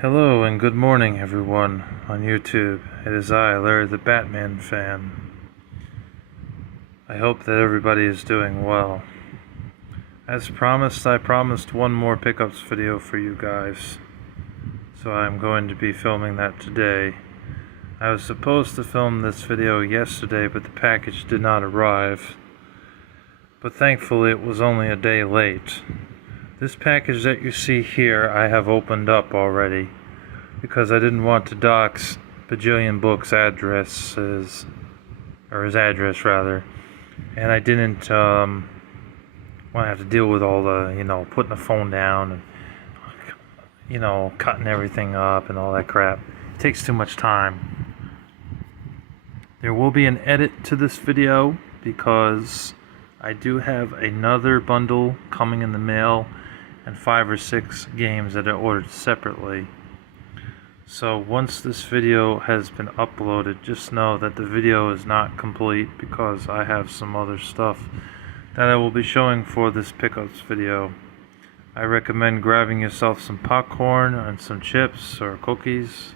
Hello and good morning everyone on YouTube. It is I, Larry the Batman fan. I hope that everybody is doing well. As promised, I promised one more pickups video for you guys. So I'm going to be filming that today. I was supposed to film this video yesterday, but the package did not arrive. But thankfully it was only a day late. This package that you see here I have opened up already because I didn't want to dox Bajillion Books' addresses, or his address rather, and I didn't want to have to deal with all the, putting the phone down and, cutting everything up and all that crap. It takes too much time. There will be an edit to this video because I do have another bundle coming in the mail and 5 or 6 games that I ordered separately. So once this video has been uploaded, just know that the video is not complete because I have some other stuff that I will be showing for this pickups video. I recommend grabbing yourself some popcorn and some chips or cookies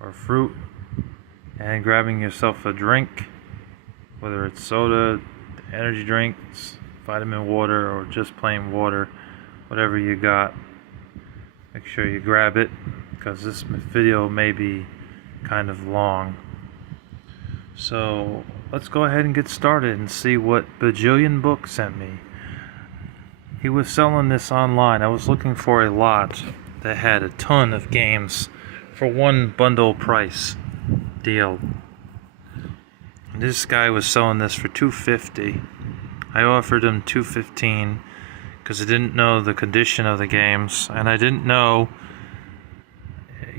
or fruit, and grabbing yourself a drink, whether it's soda, energy drinks, vitamin water, or just plain water, whatever you got. Make sure you grab it because this video may be kind of long. So let's go ahead and get started and see what Bajillion Books sent me. He was selling this online. I was looking for a lot that had a ton of games for one bundle price deal. This guy was selling this for $2.50. I offered him $2.15 because I didn't know the condition of the games, and I didn't know,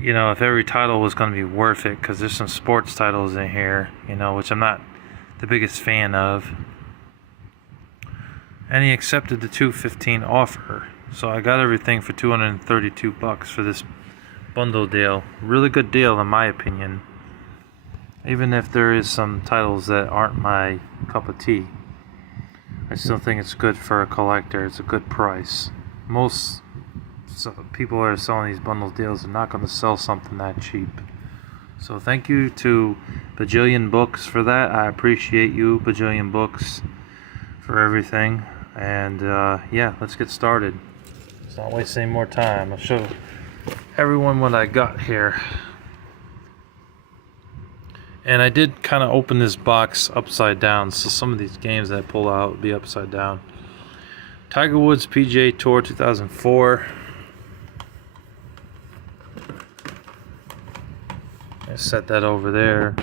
if every title was going to be worth it, because there's some sports titles in here, which I'm not the biggest fan of. And he accepted the $2.15 offer, so I got everything for $232 for this bundle deal. Really good deal in my opinion, even if there is some titles that aren't my cup of tea. I still think it's good for a collector. It's a good price. Most people that are selling these bundle deals are not going to sell something that cheap. So thank you to Bajillion Books for that. I appreciate you, Bajillion Books, for everything. And yeah, let's get started. Let's not waste any more time. I'll show everyone what I got here. And I did kind of open this box upside down, so some of these games that I pull out will be upside down. Tiger Woods PGA Tour 2004. I set that over there.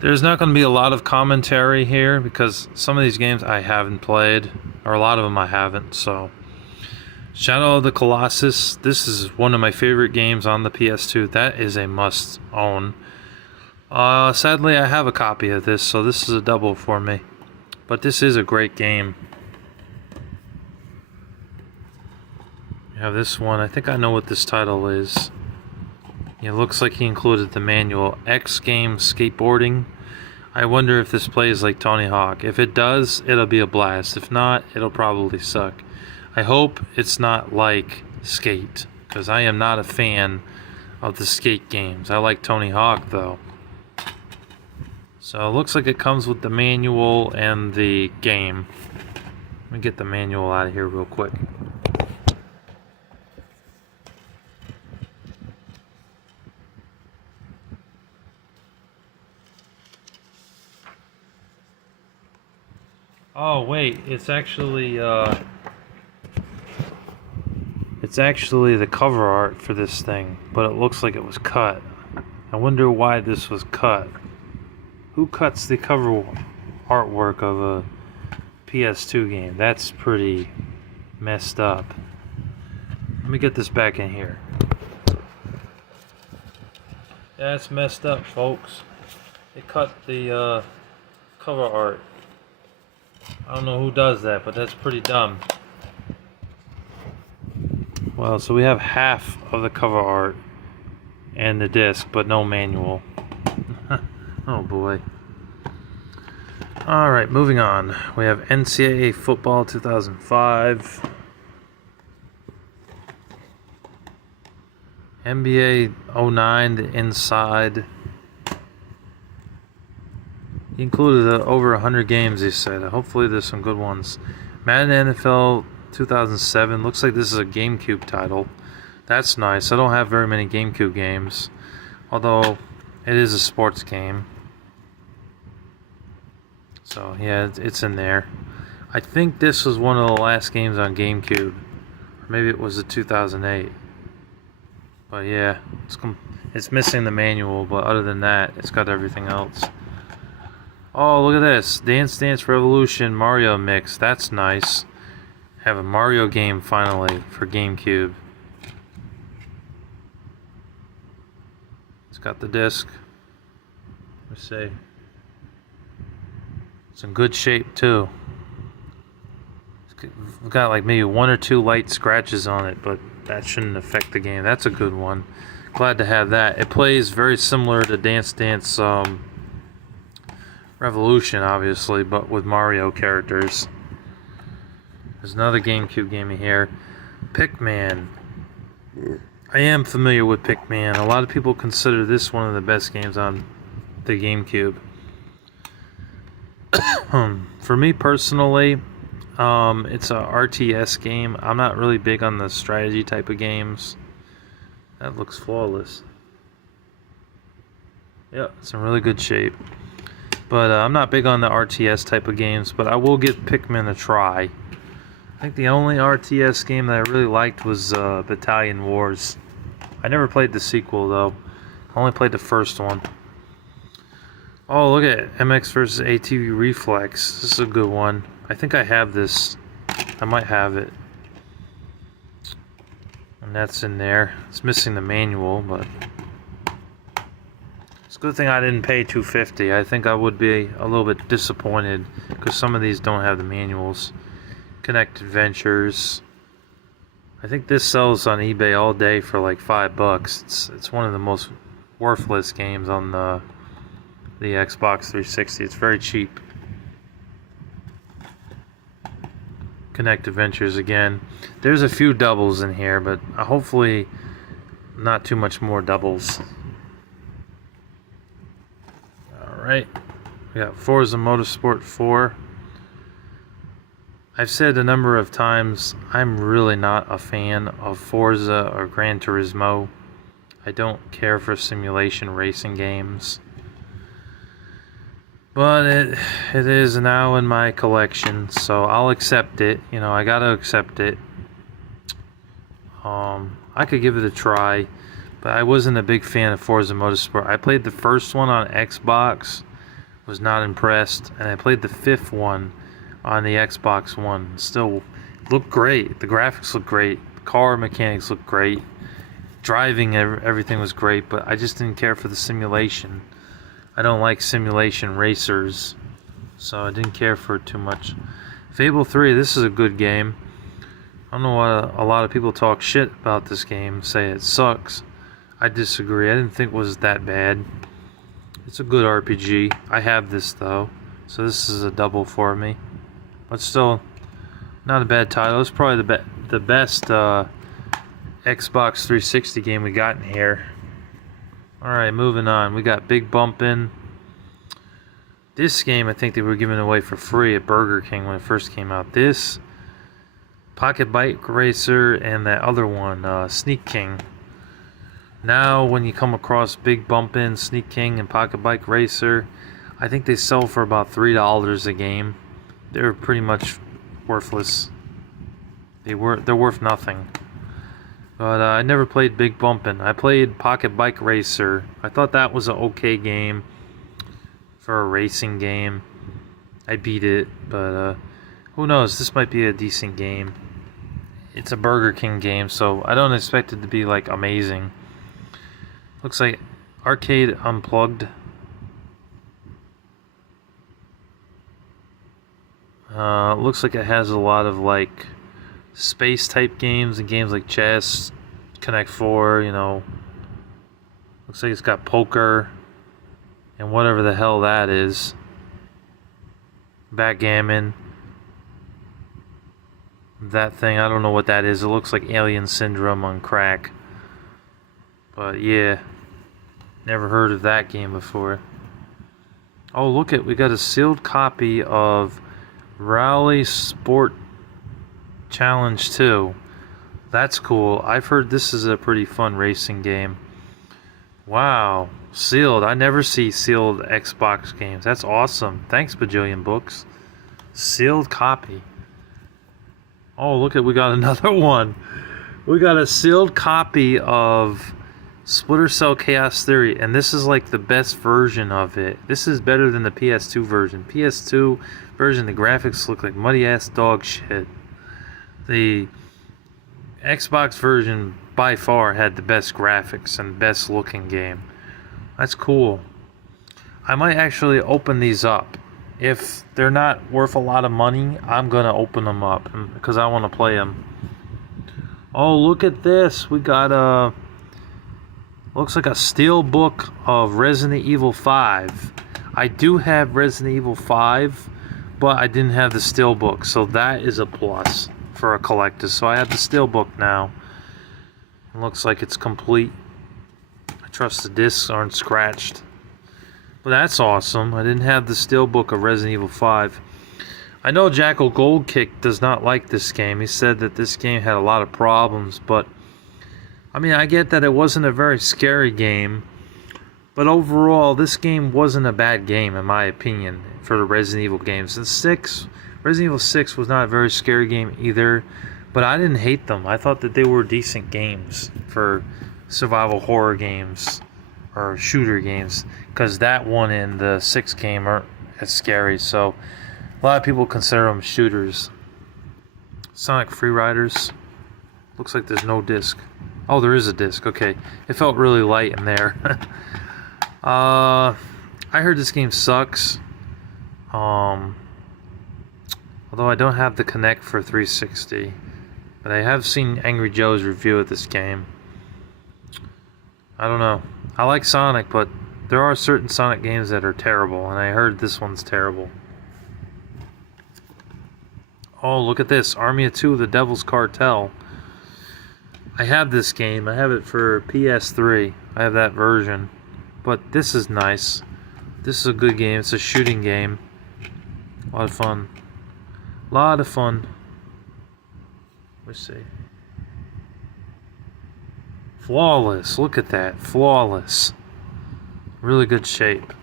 There's not going to be a lot of commentary here because some of these games I haven't played, or a lot of them I haven't. So, Shadow of the Colossus. This is one of my favorite games on the PS2. That is a must own. Sadly, I have a copy of this, so this is a double for me. But this is a great game. You have this one. I think I know what this title is. It looks like he included the manual. X Games Skateboarding. I wonder if this plays like Tony Hawk. If it does, it'll be a blast. If not, it'll probably suck. I hope it's not like Skate, because I am not a fan of the Skate games. I like Tony Hawk, though. So it looks like it comes with the manual and the game. Let me get the manual out of here real quick. Oh wait, it's actually the cover art for this thing, but it looks like it was cut. I wonder why this was cut. Who cuts the cover artwork of a PS2 game? That's pretty messed up. Let me get this back in here. That's messed up, folks. They cut the cover art. I don't know who does that, but that's pretty dumb. Well, so we have half of the cover art and the disc, but no manual. Oh boy. Alright, moving on. We have NCAA Football 2005. NBA '09, the inside. He included over 100 games, he said. Hopefully there's some good ones. Madden NFL 2007. Looks like this is a GameCube title. That's nice. I don't have very many GameCube games, although it is a sports game. So yeah, it's in there. I think this was one of the last games on GameCube. Or maybe it was the 2008. But yeah, it's missing the manual, but other than that, it's got everything else. Oh, look at this. Dance Dance Revolution Mario Mix. That's nice. Have a Mario game finally for GameCube. It's got the disc. Let's see. It's in good shape too. It's got like maybe 1 or 2 light scratches on it, but that shouldn't affect the game. That's a good one. Glad to have that. It plays very similar to Dance Dance Revolution, obviously, but with Mario characters. There's another GameCube game here. Pikmin. I am familiar with Pikmin. A lot of people consider this one of the best games on the GameCube. For me personally, it's a RTS game. I'm not really big on the strategy type of games. That looks flawless. Yep, it's in really good shape. But I'm not big on the RTS type of games, but I will give Pikmin a try. I think the only RTS game that I really liked was Battalion Wars. I never played the sequel though. I only played the first one. Oh, look at MX vs. ATV Reflex. This is a good one. I think I have this. I might have it. And that's in there. It's missing the manual, but it's a good thing I didn't pay $250. I think I would be a little bit disappointed because some of these don't have the manuals. Connect Adventures. I think this sells on eBay all day for like $5. It's one of the most worthless games on the Xbox 360. It's very cheap. Connect Adventures again. There's a few doubles in here, but hopefully not too much more doubles. Alright. We got Forza Motorsport 4. I've said a number of times, I'm really not a fan of Forza or Gran Turismo. I don't care for simulation racing games. But it is now in my collection, so I'll accept it. You know, I gotta accept it. I could give it a try, but I wasn't a big fan of Forza Motorsport. I played the first one on Xbox, was not impressed, and I played the 5th one on the Xbox One. Still looked great. The graphics look great. The car mechanics look great. Driving, everything was great, but I just didn't care for the simulation. I don't like simulation racers, so I didn't care for it too much. Fable 3, this is a good game. I don't know why a lot of people talk shit about this game, say it sucks. I disagree. I didn't think it was that bad. It's a good RPG. I have this though, so this is a double for me. But still, not a bad title. It's probably the best Xbox 360 game we got in here. Alright, moving on. We got Big Bumpin'. This game I think they were giving away for free at Burger King when it first came out. This, Pocket Bike Racer, and that other one, Sneak King. Now when you come across Big Bumpin', Sneak King, and Pocket Bike Racer, I think they sell for about $3 a game. They're pretty much worthless. They're worth nothing. But I never played Big Bumpin'. I played Pocket Bike Racer. I thought that was an okay game for a racing game. I beat it, but who knows? This might be a decent game. It's a Burger King game, so I don't expect it to be like amazing. Looks like Arcade Unplugged. Looks like it has a lot of like space type games and games like chess, Connect 4, you know. Looks like it's got poker and whatever the hell that is. Backgammon. That thing, I don't know what that is. It looks like Alien Syndrome on crack. But yeah, never heard of that game before. Oh, look we got a sealed copy of Rally Sport Challenge 2. That's cool. I've heard this is a pretty fun racing game. Wow, sealed. I never see sealed Xbox games. That's awesome. Thanks, Bajillion Books. Sealed copy. Oh, look we got another one. We got a sealed copy of Splinter Cell Chaos Theory, and this is like the best version of it. This is better than the PS2 version. PS2 version, the graphics look like muddy ass dog shit. The Xbox version by far had the best graphics and best looking game. That's cool. I might actually open these up. If they're not worth a lot of money, I'm gonna open them up because I want to play them. Oh, look at this. We got a looks like a steel book of Resident Evil 5. I do have Resident Evil 5, but I didn't have the steel book, so that is a plus for a collector. So I have the steel book now. It looks like it's complete. I trust the discs aren't scratched. But that's awesome. I didn't have the steel book of Resident Evil 5. I know Jackal Goldkick does not like this game. He said that this game had a lot of problems, but I mean, I get that it wasn't a very scary game, but overall, this game wasn't a bad game, in my opinion, for the Resident Evil games. And Resident Evil 6 was not a very scary game either, but I didn't hate them. I thought that they were decent games for survival horror games or shooter games, because that one and the 6 game aren't as scary, so a lot of people consider them shooters. Sonic Free Riders. Looks like there's no disc. Oh, there is a disc. Okay. It felt really light in there. I heard this game sucks. Although I don't have the Kinect for 360. But I have seen Angry Joe's review of this game. I don't know. I like Sonic, but there are certain Sonic games that are terrible, and I heard this one's terrible. Oh, look at this. Army of Two, The Devil's Cartel. I have this game. I have it for PS3. I have that version. But this is nice. This is a good game. It's a shooting game. A lot of fun. A lot of fun. Let's see. Flawless. Look at that. Flawless. Really good shape.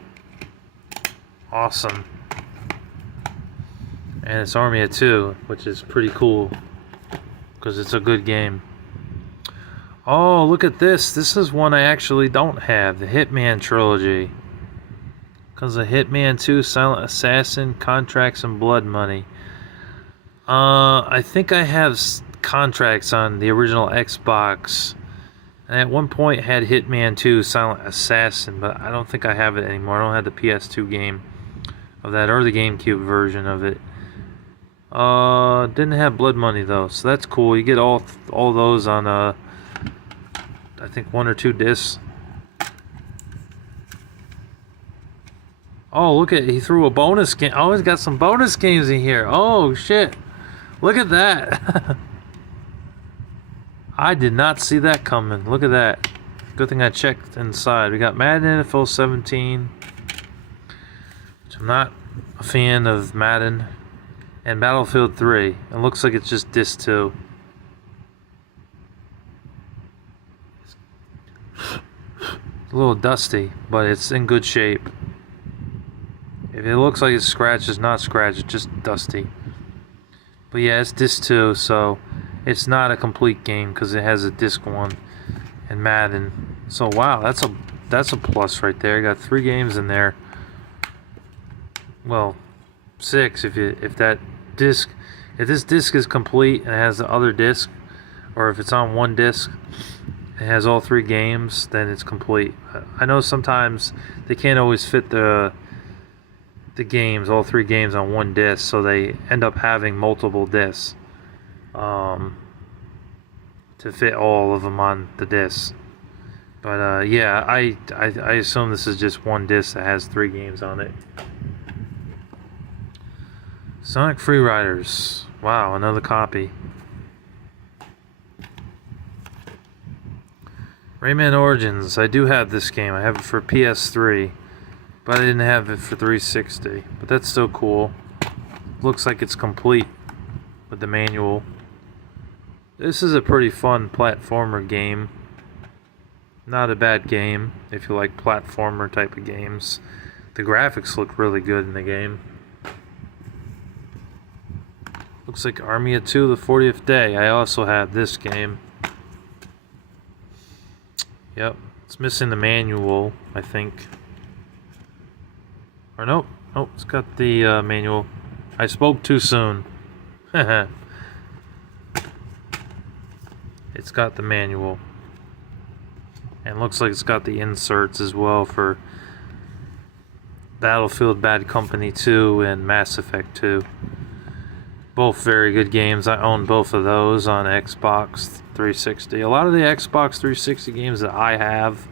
Awesome. And it's Army of Two, which is pretty cool because it's a good game. Oh, look at this. This is one I actually don't have. The Hitman trilogy. Because of Hitman 2, Silent Assassin, Contracts, and Blood Money. I think I have Contracts on the original Xbox. And at one point had Hitman 2, Silent Assassin, but I don't think I have it anymore. I don't have the PS2 game of that or the GameCube version of it. Didn't have Blood Money though, so that's cool. You get all those on I think 1 or 2 discs. Oh, look at, he threw a bonus game. Oh, he's got some bonus games in here. Oh shit. Look at that. I did not see that coming. Look at that. Good thing I checked inside. We got Madden NFL 17, which I'm not a fan of Madden, and Battlefield 3. It looks like it's just disc 2. A little dusty, but it's in good shape. If it looks like it's scratched, it's not scratched, it's just dusty. But yeah, it's disc 2, so it's not a complete game because it has a disc 1 and Madden. So wow, that's a plus right there. Got 3 games in there. Well, 6 if this disc is complete and it has the other disc, or if it's on one disc, it has all 3 games, then it's complete. I know sometimes they can't always fit the games, all 3 games on one disc, so they end up having multiple discs to fit all of them on the disc. But yeah, I assume this is just one disc that has 3 games on it. Sonic Free Riders. Wow, another copy. Rayman Origins. I do have this game. I have it for PS3, but I didn't have it for 360. But that's still cool. Looks like it's complete with the manual. This is a pretty fun platformer game. Not a bad game if you like platformer type of games. The graphics look really good in the game. Looks like Army of Two, the 40th Day. I also have this game. Yep, it's missing the manual, I think. Or nope, it's got the manual. I spoke too soon. It's got the manual. And looks like it's got the inserts as well for Battlefield Bad Company 2 and Mass Effect 2. Both very good games. I own both of those on Xbox 360. A lot of the Xbox 360 games that I have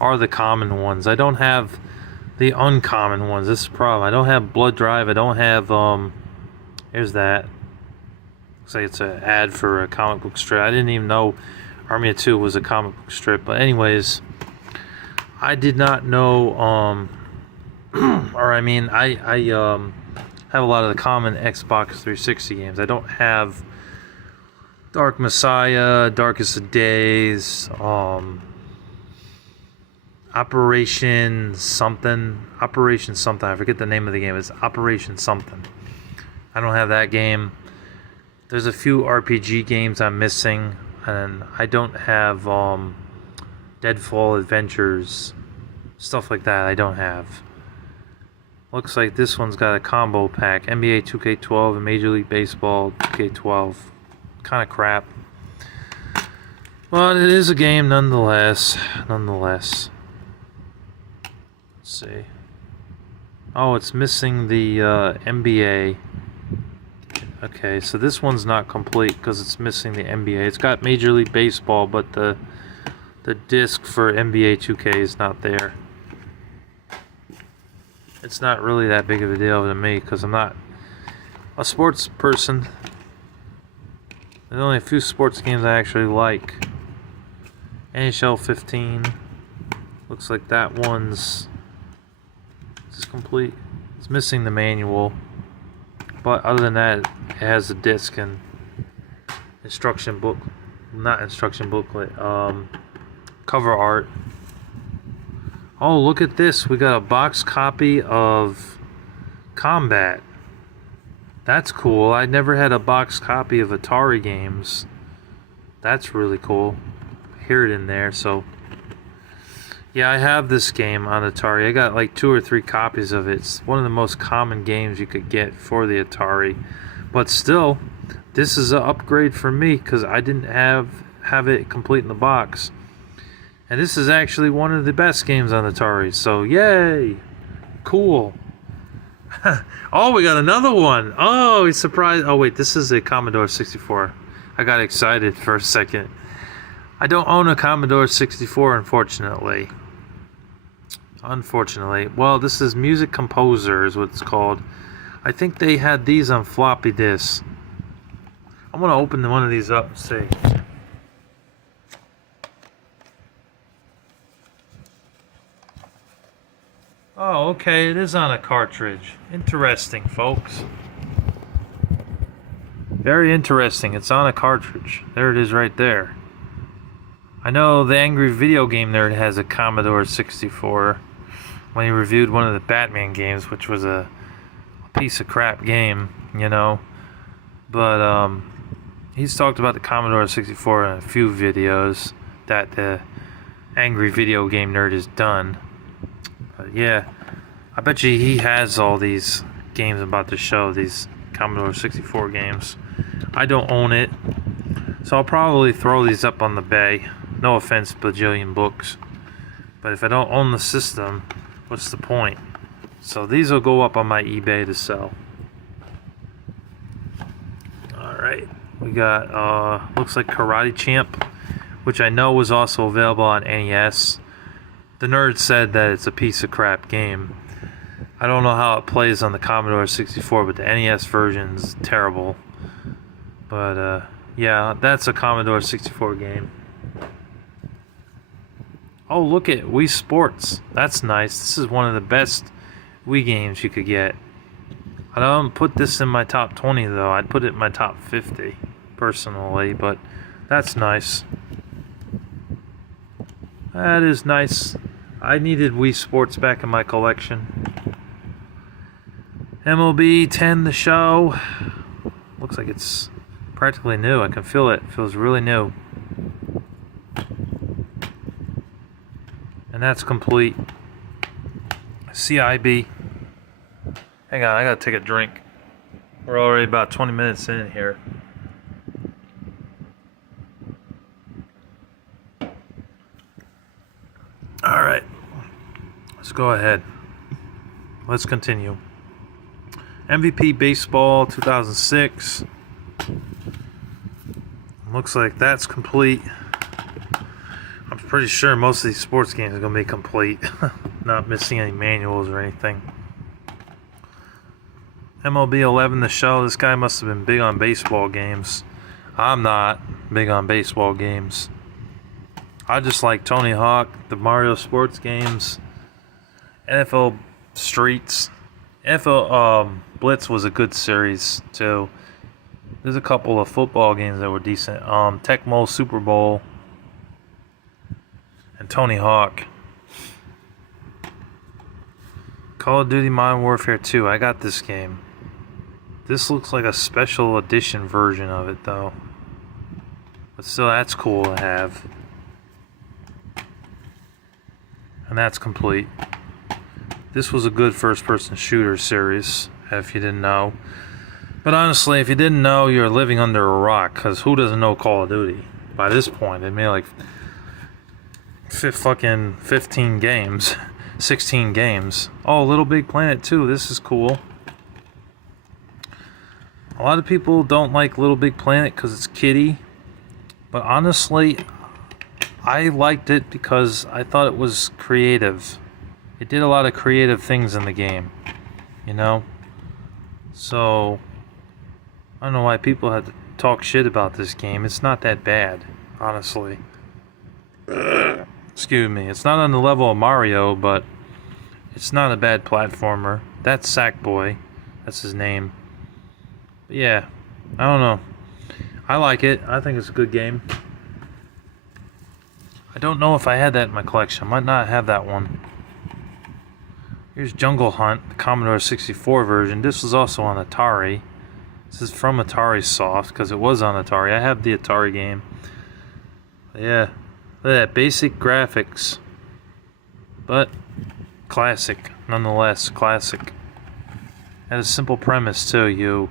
are the common ones. I don't have the uncommon ones. This is the problem. I don't have Blood Drive. I don't have, here's that. Looks like it's an ad for a comic book strip. I didn't even know Army of Two was a comic book strip. But anyways, I did not know, or I mean, I have a lot of the common Xbox 360 games. I don't have Dark Messiah, Darkest of Days, Operation something. I forget the name of the game. It's Operation something. I don't have that game. There's a few RPG games I'm missing, and I don't have Deadfall Adventures, stuff like that. I don't have. Looks like this one's got a combo pack. NBA 2K12 and Major League Baseball 2K12. Kind of crap. But it is a game nonetheless. Let's see. Oh, it's missing the NBA. Okay, so this one's not complete because it's missing the NBA. It's got Major League Baseball, but the disc for NBA 2K is not there. It's not really that big of a deal to me because I'm not a sports person. There's only a few sports games I actually like. NHL 15. Looks like that one's just complete. It's missing the manual. But other than that, it has the disc and instruction book. Not instruction booklet. Cover art. Oh, look at this. We got a box copy of Combat. That's cool. I never had a box copy of Atari games. That's really cool. Hear it in there, so... Yeah, I have this game on Atari. I got like 2 or 3 copies of it. It's one of the most common games you could get for the Atari. But still, this is an upgrade for me because I didn't have it complete in the box. And this is actually one of the best games on Atari. So, yay! Cool. Oh, we got another one. Oh, he's surprised. Oh, wait, this is a Commodore 64. I got excited for a second. I don't own a Commodore 64, unfortunately. Well, this is Music Composer is what it's called. I think they had these on floppy disks. I'm going to open one of these up and see. Oh, okay, it is on a cartridge. Interesting, folks. Very interesting. It's on a cartridge. There it is right there. I know the Angry Video Game Nerd has a Commodore 64 when he reviewed one of the Batman games, which was a piece of crap game, you know. But he's talked about the Commodore 64 in a few videos that the Angry Video Game Nerd has done. But yeah, I bet you he has all these games I'm about to show, these Commodore 64 games. I don't own it, so I'll probably throw these up on the bay. No offense, bajillion books. But if I don't own the system, what's the point? So these will go up on my eBay to sell. Alright, we got, looks like Karate Champ, which I know was also available on NES. The nerd said that it's a piece of crap game. I don't know how it plays on the Commodore 64, but the NES version's terrible. But, yeah, that's a Commodore 64 game. Oh, look at Wii Sports. That's nice. This is one of the best Wii games you could get. I don't put this in my top 20 though. I'd put it in my top 50 personally, but that's nice. That is nice. I needed Wii Sports back in my collection. MLB 10 The Show. Looks like it's practically new. I can feel it. It feels really new. And that's complete. CIB. Hang on, I gotta take a drink. We're already about 20 minutes in here. Alright. Let's go ahead. Let's continue. MVP Baseball 2006. Looks like that's complete. I'm pretty sure most of these sports games are going to be complete. Not missing any manuals or anything. MLB 11 The Show. This guy must have been big on baseball games. I'm not big on baseball games. I just like Tony Hawk, the Mario sports games, NFL Streets. NFL Blitz was a good series too. There's a couple of football games that were decent. Tecmo Super Bowl and Tony Hawk. Call of Duty Modern Warfare 2. I got this game. This looks like a special edition version of it though. But still, that's cool to have. And that's complete. This was a good first-person shooter series, if you didn't know. But honestly, if you didn't know, you're living under a rock, because who doesn't know Call of Duty? By this point, they made like 15 games, 16 games. Oh, Little Big Planet 2, this is cool. A lot of people don't like Little Big Planet because it's kiddie. But honestly, I liked it because I thought it was creative. It did a lot of creative things in the game, you know? So, I don't know why people had to talk shit about this game. It's not that bad, honestly. Excuse me. It's not on the level of Mario, but it's not a bad platformer. That's Sackboy. That's his name. But yeah, I don't know. I like it. I think it's a good game. I don't know if I had that in my collection. I might not have that one. Here's Jungle Hunt, the Commodore 64 version. This was also on Atari. This is from Atari Soft, because it was on Atari. I have the Atari game. But yeah, look at that. Basic graphics. But classic, nonetheless, classic. Had a simple premise, too.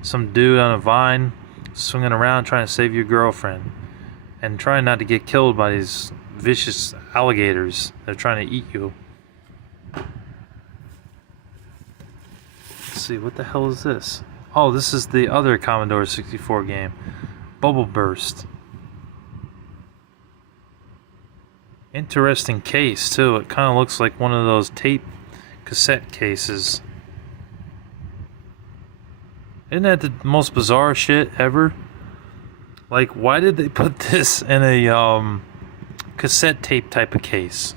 Some dude on a vine, swinging around trying to save your girlfriend. And trying not to get killed by these vicious alligators. They're trying to eat you. Let's see, what the hell is this? Oh, this is the other Commodore 64 game. Bubble Burst. Interesting case, too. It kind of looks like one of those tape cassette cases. Isn't that the most bizarre shit ever? Like, why did they put this in a cassette tape type of case?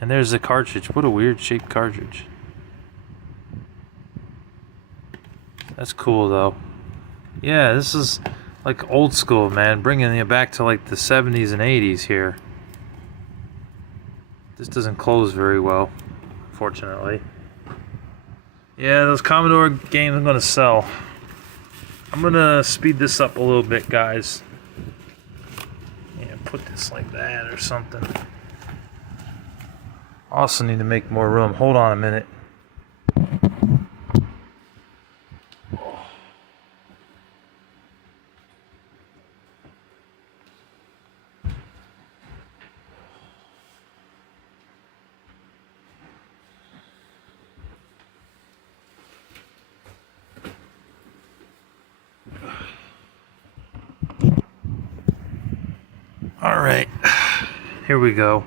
And there's the cartridge. What a weird shaped cartridge. That's cool, though. Yeah, this is like old school, man. Bringing you back to like the 70s and 80s here. This doesn't close very well, unfortunately. Yeah, those Commodore games I'm going to sell. I'm going to speed this up a little bit, guys. Yeah, put this like that or something. Also need to make more room. Hold on a minute. Alright, here we go.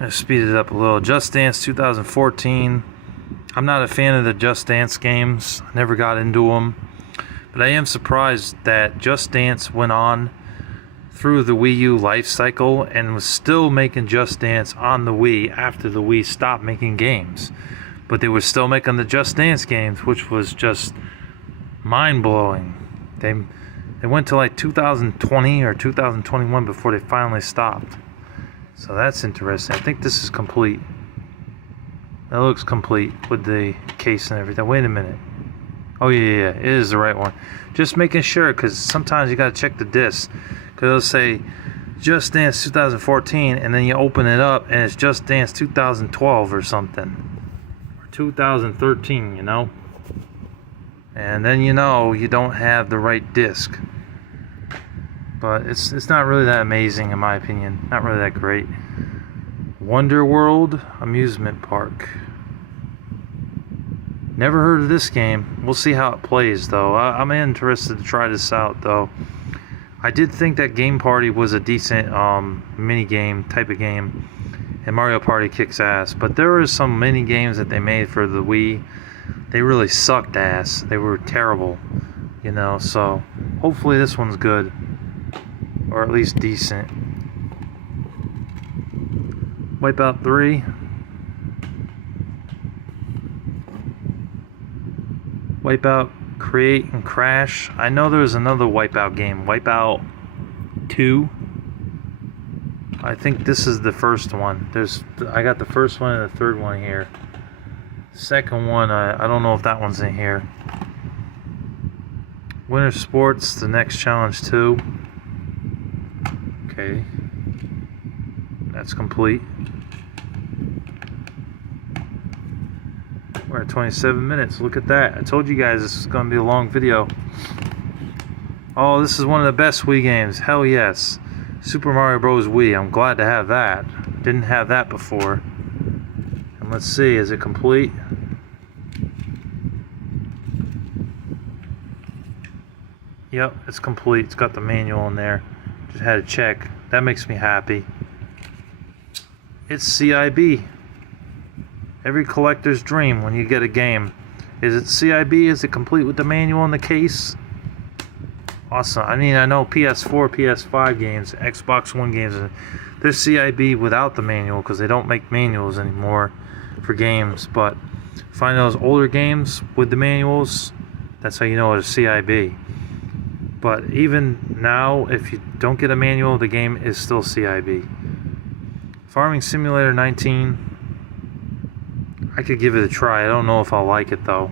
I'll speed it up a little. Just Dance 2014. I'm not a fan of the Just Dance games. I never got into them. But I am surprised that Just Dance went on through the Wii U life cycle and was still making Just Dance on the Wii after the Wii stopped making games. But they were still making the Just Dance games, which was just mind-blowing. They went to like 2020 or 2021 before they finally stopped. So that's interesting. I think this is complete. That looks complete with the case and everything. Wait a minute. Oh yeah, it is the right one. Just making sure, because sometimes you gotta check the disc. Because it'll say Just Dance 2014, and then you open it up and it's Just Dance 2012 or something. Or 2013, you know? And then you know you don't have the right disc. But it's not really that amazing in my opinion. Not really that great. Wonder World Amusement Park. Never heard of this game. We'll see how it plays though. I'm interested to try this out though. I did think that Game Party was a decent mini game type of game, and Mario Party kicks ass. But there were some mini games that they made for the Wii. They really sucked ass. They were terrible, you know. So hopefully this one's good, or at least decent. Wipeout 3. Wipeout, Create, and Crash. I know there's another Wipeout game. Wipeout 2. I think this is the first one. I got the first one and the third one here. Second one, I don't know if that one's in here. Winter Sports, the next challenge 2. Okay. That's complete. We're at 27 minutes. Look at that. I told you guys this is going to be a long video. Oh, this is one of the best Wii games. Hell yes. Super Mario Bros. Wii. I'm glad to have that. Didn't have that before. And let's see. Is it complete? Yep, it's complete. It's got the manual in there. Just had to check. That makes me happy. It's CIB. Every collector's dream when you get a game. Is it CIB? Is it complete with the manual in the case? Awesome. I mean, I know PS4, PS5 games, Xbox One games, they're CIB without the manual because they don't make manuals anymore for games. But find those older games with the manuals, that's how you know it's CIB. But even now, if you don't get a manual, the game is still CIB. Farming Simulator 19. I could give it a try. I don't know if I'll like it though.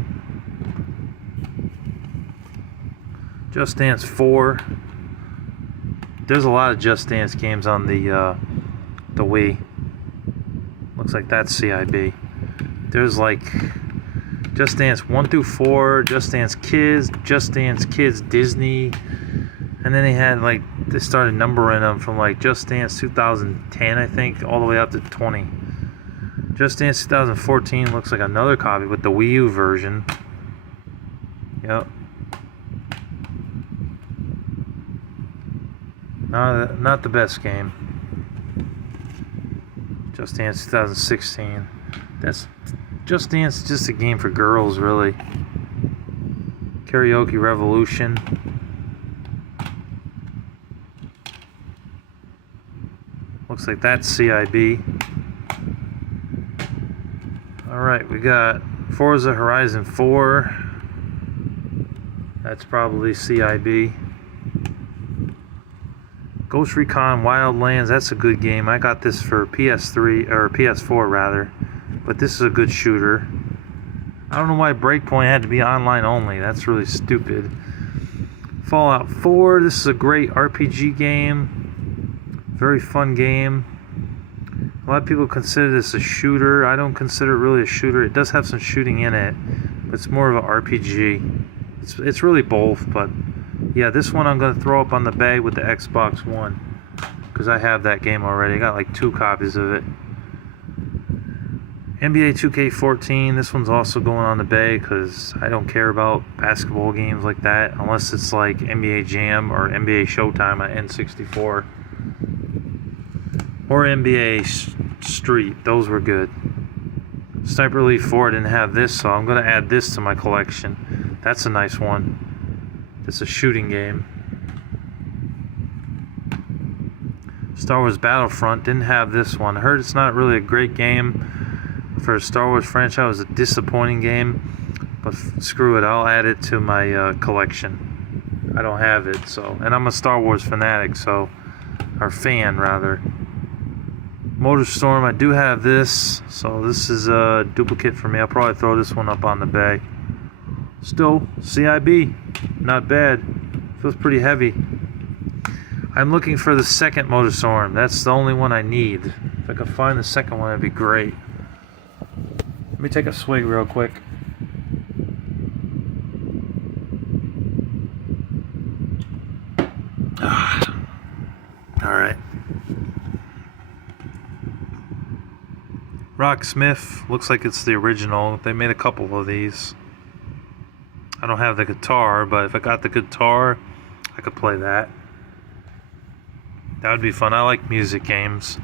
Just Dance 4. There's a lot of Just Dance games on the Wii. Looks like that's CIB. There's like Just Dance 1 through 4, Just Dance Kids Disney, and then they started numbering them from like Just Dance 2010, I think, all the way up to 20. Just Dance 2014 looks like another copy with the Wii U version. Yep. Not the best game. Just Dance 2016. That's Just Dance is just a game for girls, really. Karaoke Revolution. Looks like that's CIB. Alright, we got Forza Horizon 4. That's probably CIB. Ghost Recon Wildlands, that's a good game. I got this for PS3, or PS4 rather. But this is a good shooter. I don't know why Breakpoint had to be online only. That's really stupid. Fallout 4, this is a great RPG game. Very fun game. A lot of people consider this a shooter. I don't consider it really a shooter. It does have some shooting in it, but it's more of an RPG. It's really both, but yeah, this one I'm going to throw up on the bay with the Xbox One because I have that game already. I got like 2 copies of it. NBA 2K14, this one's also going on the bay because I don't care about basketball games like that unless it's like NBA Jam or NBA Showtime on N64. Or NBA Street, those were good. Sniper Elite 4 didn't have this, so I'm going to add this to my collection. That's a nice one. It's a shooting game. Star Wars Battlefront. Didn't have this one. I heard it's not really a great game for a Star Wars franchise. It was a disappointing game, but screw it. I'll add it to my collection. I don't have it, so, and I'm a Star Wars fanatic, so, or fan rather. MotorStorm, I do have this, so this is a duplicate for me. I'll probably throw this one up on the bay. Still, CIB, not bad. Feels pretty heavy. I'm looking for the second MotorStorm. That's the only one I need. If I could find the second one, that'd be great. Let me take a swig real quick. Alright. Rocksmith, looks like it's the original. They made a couple of these. I don't have the guitar, but if I got the guitar, I could play that. That would be fun. I like music games.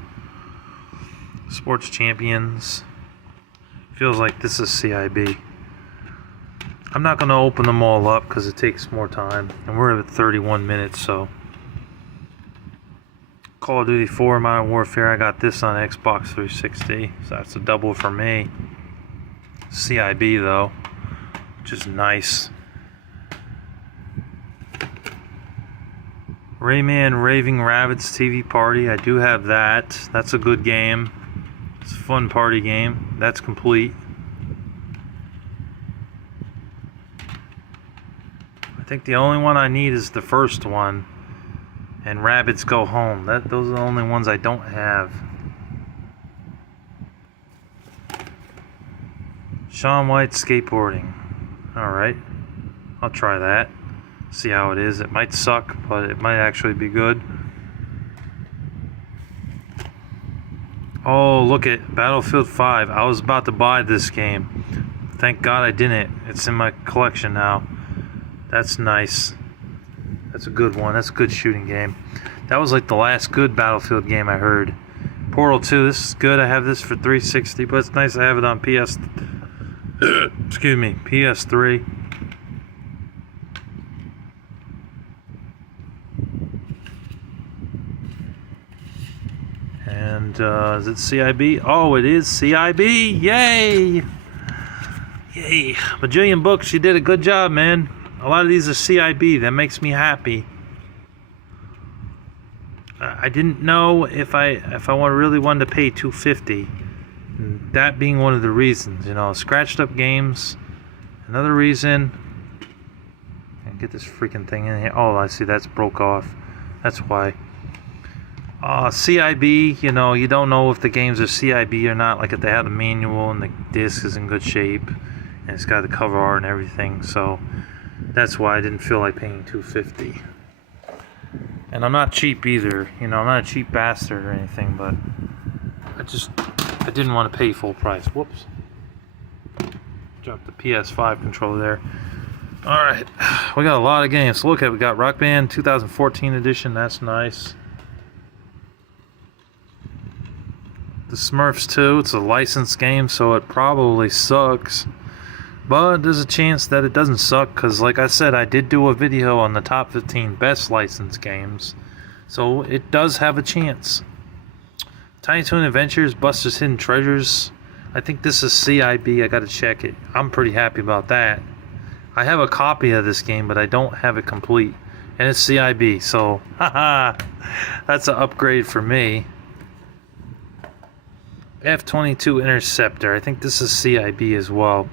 Sports Champions. Feels like this is CIB. I'm not going to open them all up because it takes more time. And we're at 31 minutes, so. Call of Duty 4 Modern Warfare. I got this on Xbox 360, so that's a double for me. CIB though, which is nice. Rayman Raving Rabbids TV Party. I do have that. That's a good game. It's a fun party game. That's complete. I think the only one I need is the first one. And Rabbids Go Home. Those are the only ones I don't have. Shaun White Skateboarding. Alright. I'll try that. See how it is. It might suck, but it might actually be good. Oh, look at Battlefield 5. I was about to buy this game. Thank God I didn't. It's in my collection now. That's nice. That's a good one. That's a good shooting game. That was like the last good Battlefield game I heard. Portal 2, this is good. I have this for 360, but it's nice to have it on excuse me, PS3. And is it CIB? Oh, it is CIB. Yay! Yay. Bajillion Books, you did a good job, man. A lot of these are CIB. That makes me happy. I didn't know if I really wanted to pay $250. That being one of the reasons, you know, scratched up games. Another reason. Get this freaking thing in here. Oh, I see that's broke off. That's why. CIB, you know, you don't know if the games are CIB or not. Like if they have the manual and the disc is in good shape and it's got the cover art and everything. So that's why I didn't feel like paying $250. And I'm not cheap either. You know, I'm not a cheap bastard or anything, but I didn't want to pay full price. Whoops. Dropped the PS5 controller there. Alright, we got a lot of games to look at. We got Rock Band 2014 edition. That's nice. The Smurfs 2. It's a licensed game, so it probably sucks. But there's a chance that it doesn't suck, because like I said, I did do a video on the top 15 best licensed games. So it does have a chance. Tiny Toon Adventures, Buster's Hidden Treasures. I think this is CIB. I gotta check it. I'm pretty happy about that. I have a copy of this game, but I don't have it complete. And it's CIB, so haha, that's an upgrade for me. F-22 Interceptor. I think this is CIB as well.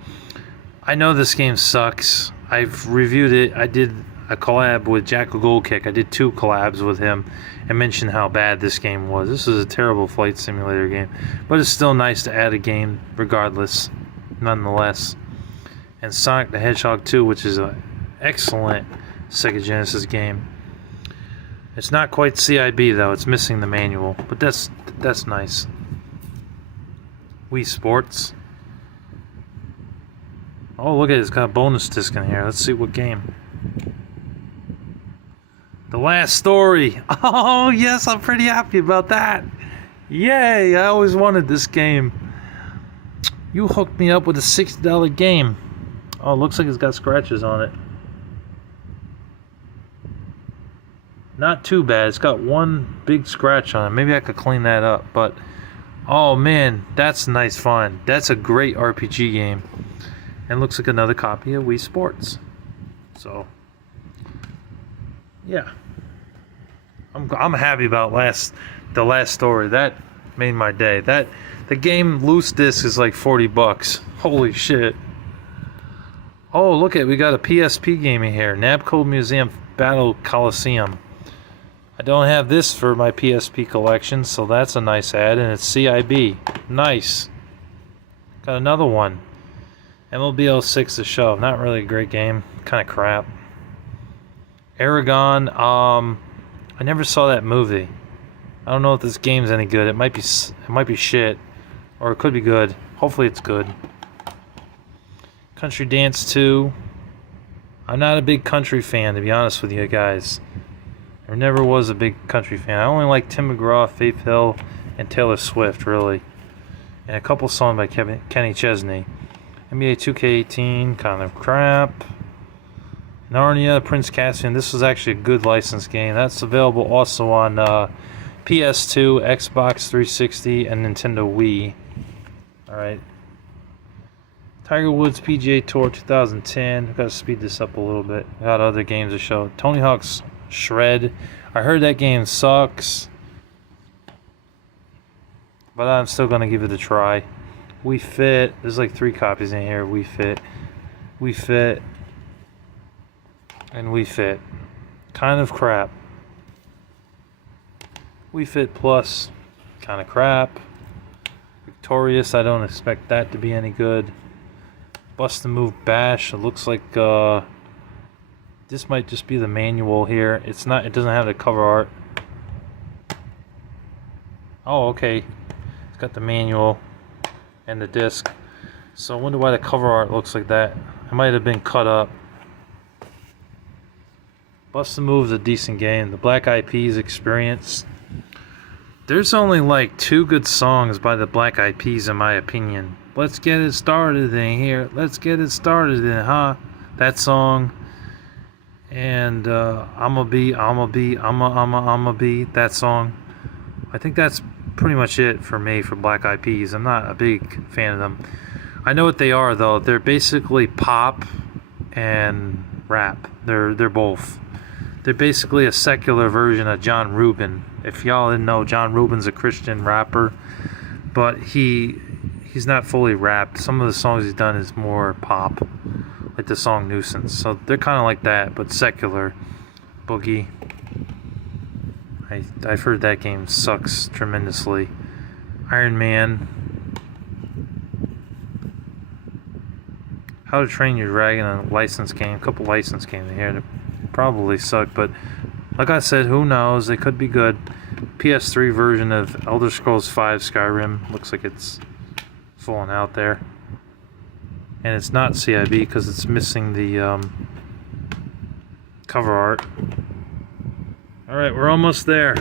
I know this game sucks. I've reviewed it. I did a collab with Jack Goldkick. I did 2 collabs with him and mentioned how bad this game was. This is a terrible flight simulator game, but it's still nice to add a game regardless, nonetheless. And Sonic the Hedgehog 2, which is an excellent Sega Genesis game. It's not quite CIB though. It's missing the manual, but that's nice. Wii Sports. Oh, look at it. It's got a bonus disc in here. Let's see what game. The Last Story. Oh, yes, I'm pretty happy about that. Yay, I always wanted this game. You hooked me up with a $60 game. Oh, it looks like it's got scratches on it. Not too bad. It's got one big scratch on it. Maybe I could clean that up. But, oh man, that's a nice find. That's a great RPG game. And looks like another copy of Wii Sports. So, yeah. I'm happy about the last story. That made my day. The game loose disc is like $40. Holy shit. Oh, look at, we got a PSP game in here. Namco Museum Battle Coliseum. I don't have this for my PSP collection, so that's a nice ad, and it's CIB. Nice. Got another one. MLB 06 The Show. Not really a great game. Kind of crap. Aragon. I never saw that movie. I don't know if this game's any good. It might be shit, or it could be good. Hopefully it's good. Country Dance 2. I'm not a big country fan, to be honest with you guys. I never was a big country fan. I only like Tim McGraw, Faith Hill, and Taylor Swift, really. And a couple songs by Kenny Chesney. NBA 2K18, kind of crap. Narnia, Prince Caspian. This was actually a good licensed game. That's available also on PS2, Xbox 360, and Nintendo Wii. Alright. Tiger Woods PGA Tour 2010. I've got to speed this up a little bit. Got other games to show. Tony Hawk's Shred. I heard that game sucks, but I'm still going to give it a try. Wii Fit. There's like 3 copies in here. Wii Fit. Wii Fit. And Wii Fit. Kind of crap. Wii Fit Plus. Kind of crap. Victorious. I don't expect that to be any good. Bust a Move Bash. It looks like this might just be the manual here. It's not. It doesn't have the cover art. Oh, okay. It's got the manual and the disc. So I wonder why the cover art looks like that. It might have been cut up. Bust a Move's a decent game. The Black Eyed Peas Experience. There's only like 2 good songs by the Black Eyed Peas in my opinion. Let's get it started in here. Let's get it started in, huh? That song. And I'ma be, that song. I think that's pretty much it for me for Black Eyed Peas. I'm not a big fan of them. I know what they are though. They're basically pop and rap. They're both. They're basically a secular version of John Rubin. If y'all didn't know, John Rubin's a Christian rapper, but he's not fully rapped. Some of the songs he's done is more pop, like the song Nuisance. So they're kind of like that, but secular. Boogie. I've heard that game sucks tremendously. Iron Man. How to Train Your Dragon, a licensed game. A couple licensed games in here that probably suck, but like I said, who knows? They could be good. PS3 version of Elder Scrolls V Skyrim. Looks like it's falling out there. And it's not CIB because it's missing the cover art. Alright, we're almost there.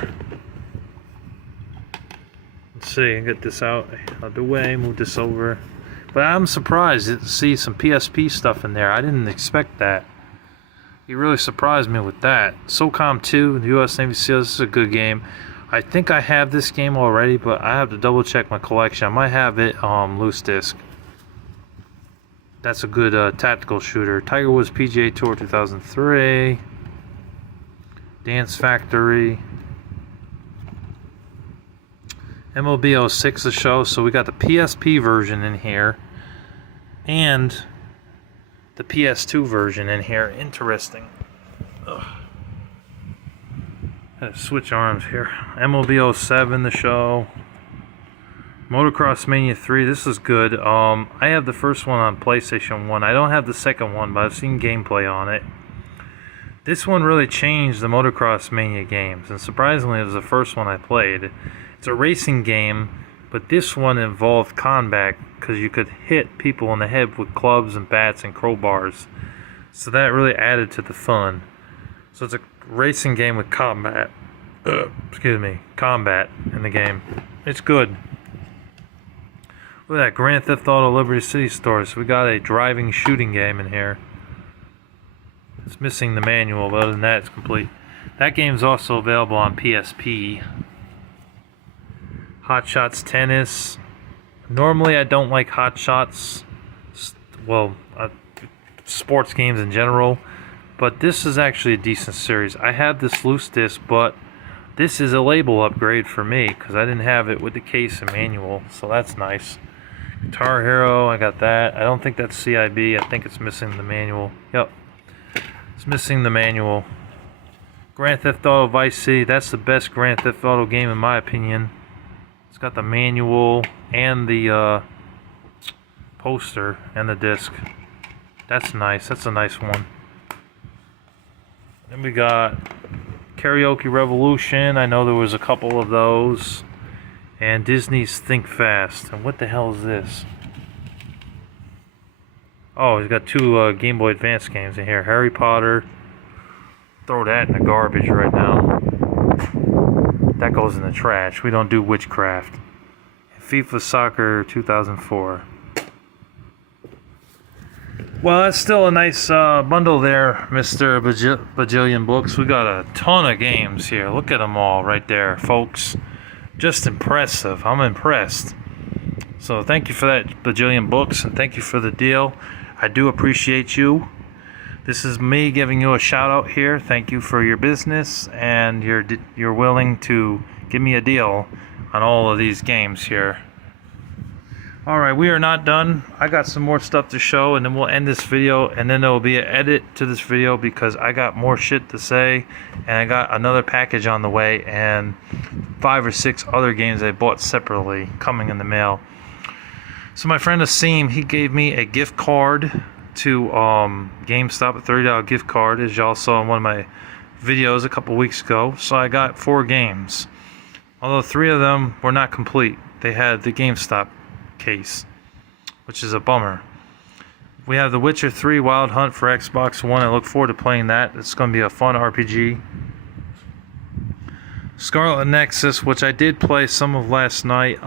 Let's see, get this out of the way, move this over. But I'm surprised to see some PSP stuff in there. I didn't expect that. He really surprised me with that. SOCOM 2, the US Navy SEALs, this is a good game. I think I have this game already, but I have to double check my collection. I might have it loose disc. That's a good tactical shooter. Tiger Woods PGA Tour 2003. Dance Factory. MLB 06 The Show. So we got the PSP version in here. And the PS2 version in here. Interesting. Ugh. Had to switch arms here. MLB 07 The Show. Motocross Mania 3. This is good. I have the first one on PlayStation 1. I don't have the second one, but I've seen gameplay on it. This one really changed the Motocross Mania games, and surprisingly it was the first one I played. It's a racing game, but this one involved combat because you could hit people in the head with clubs and bats and crowbars. So that really added to the fun. So it's a racing game with combat. Combat in the game. It's good. Look at that, Grand Theft Auto Liberty City Stores. We got a driving shooting game in here. It's missing the manual, but other than that, it's complete. That game's also available on PSP. Hot Shots Tennis. Normally I don't like Hot Shots, well, sports games in general, but this is actually a decent series. I have this loose disc, but this is a label upgrade for me because I didn't have it with the case and manual, so that's nice. Guitar Hero, I got that. I don't think that's CIB. I think it's missing the manual. Yep, it's missing the manual. Grand Theft Auto Vice City, that's the best Grand Theft Auto game in my opinion. It's got the manual and the poster and the disc. That's nice. That's a nice one. Then we got Karaoke Revolution. I know there was a couple of those. And Disney's Think Fast. And what the hell is this? Oh, he's got two Game Boy Advance games in here. Harry Potter. Throw that in the garbage right now. That goes in the trash. We don't do witchcraft. FIFA Soccer 2004. Well, that's still a nice bundle there, Mr. Bajillion Books. We got a ton of games here. Look at them all right there, folks. Just impressive. I'm impressed. So thank you for that, Bajillion Books, and thank you for the deal. I do appreciate you. This is me giving you a shout out here. Thank you for your business, and you're willing to give me a deal on all of these games here. Alright, we are not done. I got some more stuff to show, and then we'll end this video, and then there will be an edit to this video because I got more shit to say, and I got another package on the way, and 5 or 6 other games I bought separately coming in the mail. So my friend Asim, he gave me a gift card to GameStop, a $30 gift card, as y'all saw in one of my videos a couple weeks ago. So I got 4 games, although 3 of them were not complete. They had the GameStop case, which is a bummer. We have The Witcher 3 Wild Hunt for Xbox One. I look forward to playing that. It's going to be a fun RPG. Scarlet Nexus, which I did play some of last night.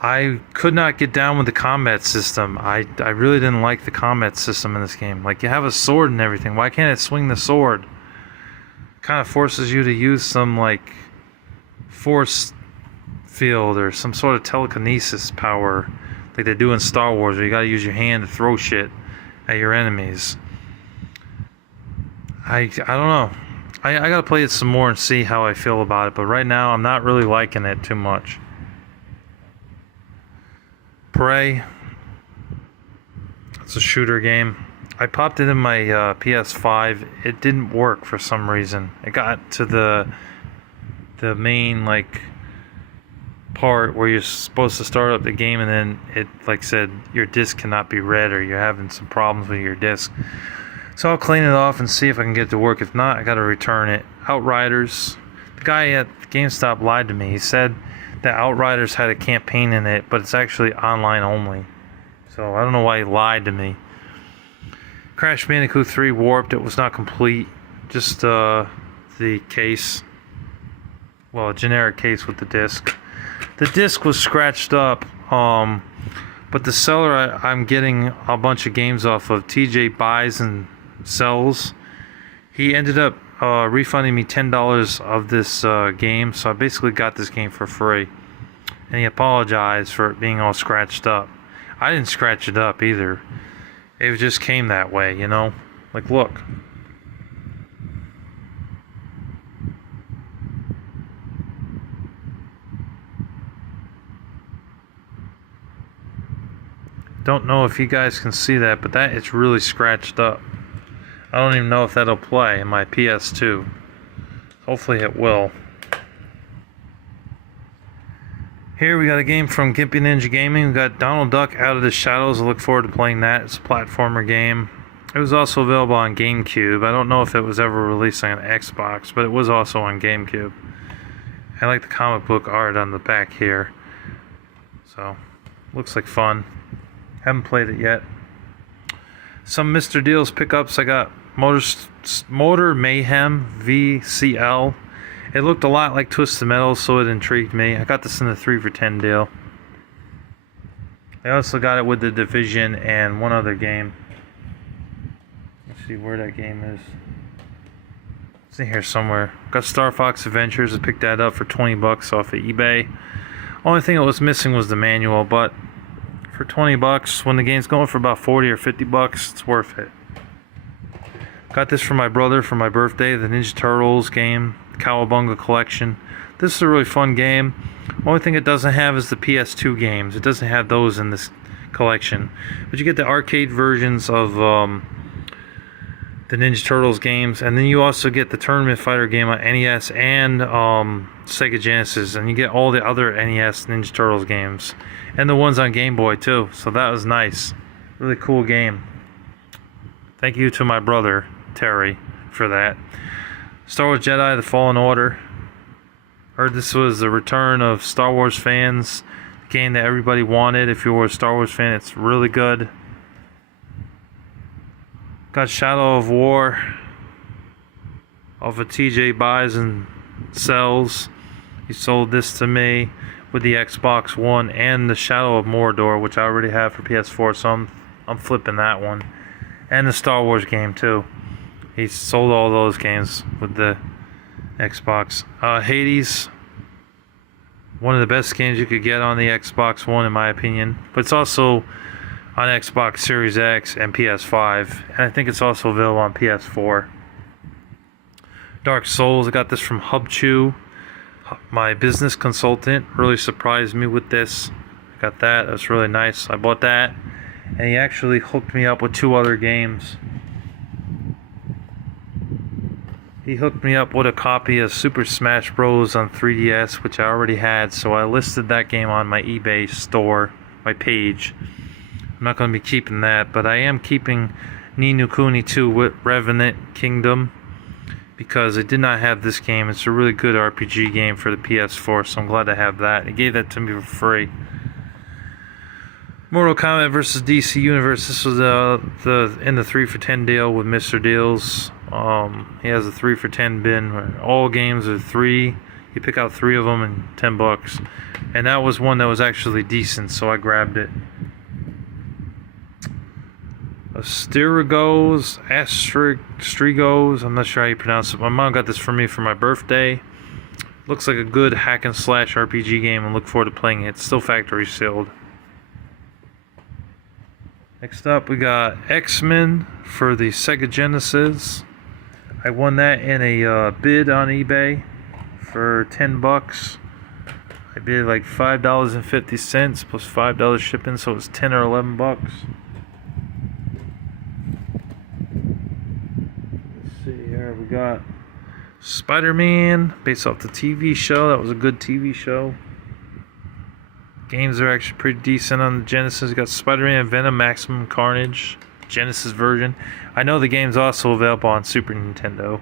I could not get down with the combat system. I really didn't like the combat system in this game. Like, you have a sword and everything. Why can't it swing the sword? Kind of forces you to use some, like, force field or some sort of telekinesis power like they do in Star Wars, where you gotta use your hand to throw shit at your enemies. I don't know. I gotta play it some more and see how I feel about it, but right now I'm not really liking it too much. Prey. It's a shooter game. I popped it in my PS5. It didn't work for some reason. It got to the main like part where you're supposed to start up the game, and then it like said your disc cannot be read, or you're having some problems with your disc. So I'll clean it off and see if I can get it to work. If not, I gotta return it. Outriders. The guy at GameStop lied to me. He said that Outriders had a campaign in it, but it's actually online only. So I don't know why he lied to me. Crash Bandicoot 3 Warped. It was not complete. Just the case. Well, a generic case with the disc. The disc was scratched up. But the seller I'm getting a bunch of games off of, TJ Buys and Sells, he ended up refunding me $10 of this game, so I basically got this game for free. And he apologized for it being all scratched up. I didn't scratch it up either. It just came that way, you know? Like, look. Don't know if you guys can see that, but that it's really scratched up. I don't even know if that'll play in my PS2. Hopefully it will. Here we got a game from Gimpy Ninja Gaming. We got Donald Duck Out of the Shadows. I look forward to playing that. It's a platformer game. It was also available on GameCube. I don't know if it was ever released on Xbox, but it was also on GameCube. I like the comic book art on the back here. So, looks like fun. Haven't played it yet. Some Mr. Deals pickups. I got Motor Mayhem VCL. It looked a lot like Twisted Metal, so it intrigued me. I got this in the 3 for $10 deal. I also got it with The Division and one other game. Let's see where that game is. It's in here somewhere. Got Star Fox Adventures. I picked that up for 20 bucks off of eBay. Only thing that was missing was the manual, but for 20 bucks, when the game's going for about 40 or 50 bucks, it's worth it. Got this for my brother for my birthday, the Ninja Turtles game, Cowabunga Collection. This is a really fun game. Only thing it doesn't have is the PS2 games. It doesn't have those in this collection. But you get the arcade versions of the Ninja Turtles games, and then you also get the Tournament Fighter game on NES and Sega Genesis, and you get all the other NES Ninja Turtles games, and the ones on Game Boy too. So that was nice. Really cool game. Thank you to my brother, Terry, for that. Star Wars Jedi The Fallen Order. Heard this was the return of Star Wars fans. The game that everybody wanted. If you were a Star Wars fan, it's really good. Got Shadow of War off of TJ Buys and Sells. He sold this to me with the Xbox One and the Shadow of Mordor, which I already have for PS4, so I'm flipping that one. And the Star Wars game too. He sold all those games with the Xbox. Hades, one of the best games you could get on the Xbox One in my opinion, but it's also on Xbox Series X and PS5, and I think it's also available on PS4. Dark Souls, I got this from HubChew. My business consultant really surprised me with this. I got that. It was really nice. I bought that, and he actually hooked me up with 2 other games. He hooked me up with a copy of Super Smash Bros. On 3DS, which I already had, so I listed that game on my eBay store, my page. I'm not going to be keeping that, but I am keeping Ni no Kuni 2 with Revenant Kingdom, because I did not have this game. It's a really good RPG game for the PS4, so I'm glad to have that. He gave that to me for free. Mortal Kombat vs. DC Universe. This was in the 3 for 10 deal with Mr. Deals. He has a 3 for 10 bin where all games are 3. You pick out 3 of them and 10 bucks. And that was one that was actually decent, so I grabbed it. Strigos, I'm not sure how you pronounce it. My mom got this for me for my birthday. Looks like a good hack and slash RPG game, and look forward to playing it. It's still factory sealed. Next up, we got X-Men for the Sega Genesis. I won that in a bid on eBay for 10 bucks. I bid like $5.50 plus $5 shipping, so it was 10 or 11 bucks. Here we got Spider-Man, based off the TV show. That was a good TV show. Games are actually pretty decent on the Genesis. We got Spider-Man, Venom, Maximum Carnage, Genesis version. I know the game's also available on Super Nintendo.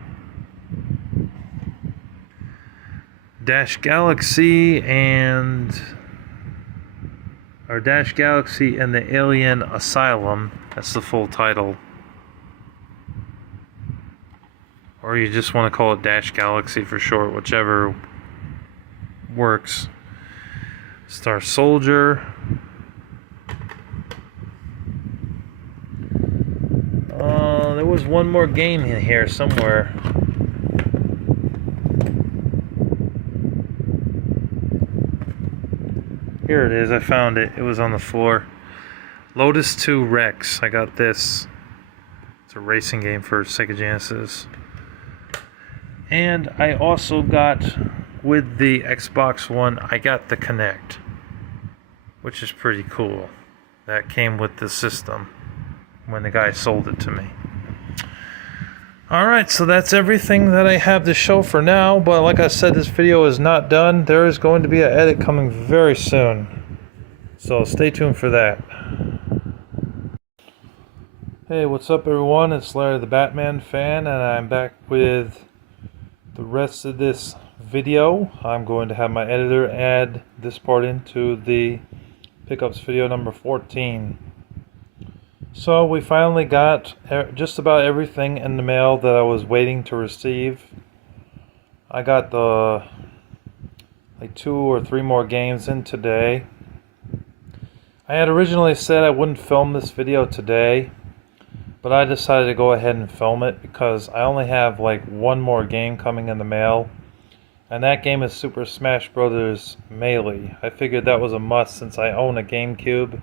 Dash Galaxy and the Alien Asylum. That's the full title. Or you just want to call it Dash Galaxy for short, whichever works. Star Soldier. There was one more game in here somewhere. Here it is, I found it. It was on the floor. Lotus 2 Rex. I got this. It's a racing game for Sega Genesis. And I also got, with the Xbox One, I got the Kinect, which is pretty cool. That came with the system when the guy sold it to me. Alright, so that's everything that I have to show for now, but like I said, this video is not done. There is going to be an edit coming very soon, so stay tuned for that. Hey, what's up everyone? It's Larry the Batman fan, and I'm back with the rest of this video. I'm going to have my editor add this part into the pickups video number 14. So we finally got just about everything in the mail that I was waiting to receive. I got the like 2 or 3 more games in today. I had originally said I wouldn't film this video today, but I decided to go ahead and film it because I only have like one more game coming in the mail, and that game is Super Smash Bros. Melee. I figured that was a must since I own a GameCube,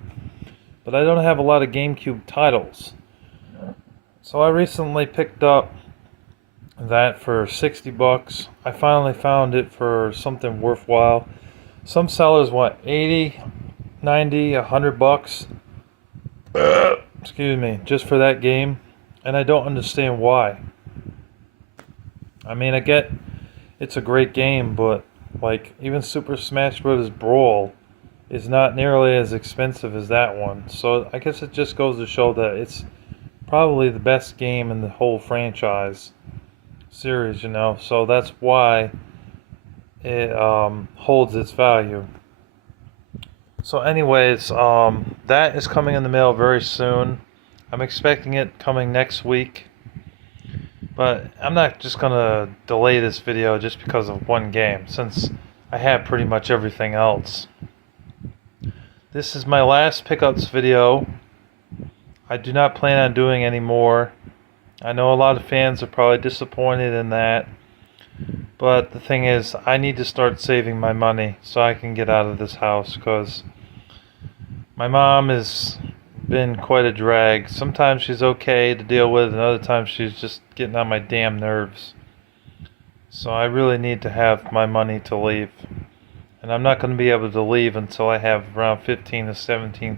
but I don't have a lot of GameCube titles. So I recently picked up that for 60 bucks. I finally found it for something worthwhile. Some sellers want 80, 90, 100 bucks. Excuse me, just for that game, and I don't understand why. I mean, I get it's a great game, but like even Super Smash Bros. Brawl is not nearly as expensive as that one. So I guess it just goes to show that it's probably the best game in the whole franchise series, you know. So that's why it holds its value. So anyways, that is coming in the mail very soon. I'm expecting it coming next week. But I'm not just going to delay this video just because of one game, since I have pretty much everything else. This is my last pickups video. I do not plan on doing any more. I know a lot of fans are probably disappointed in that. But the thing is, I need to start saving my money so I can get out of this house, because my mom has been quite a drag. Sometimes she's okay to deal with, and other times she's just getting on my damn nerves. So I really need to have my money to leave. And I'm not going to be able to leave until I have around $15,000 to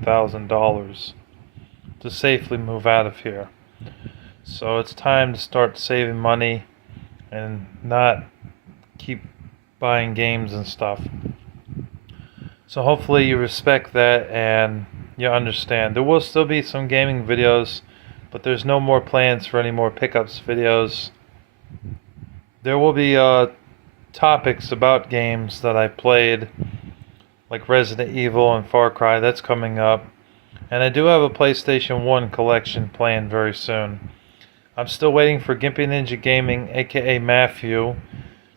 $17,000 to safely move out of here. So it's time to start saving money and not keep buying games and stuff. So hopefully you respect that and you understand. There will still be some gaming videos, but there's no more plans for any more pickups videos. There will be topics about games that I played, like Resident Evil and Far Cry. That's coming up. And I do have a PlayStation 1 collection planned very soon. I'm still waiting for Gimpy Ninja Gaming, aka Matthew,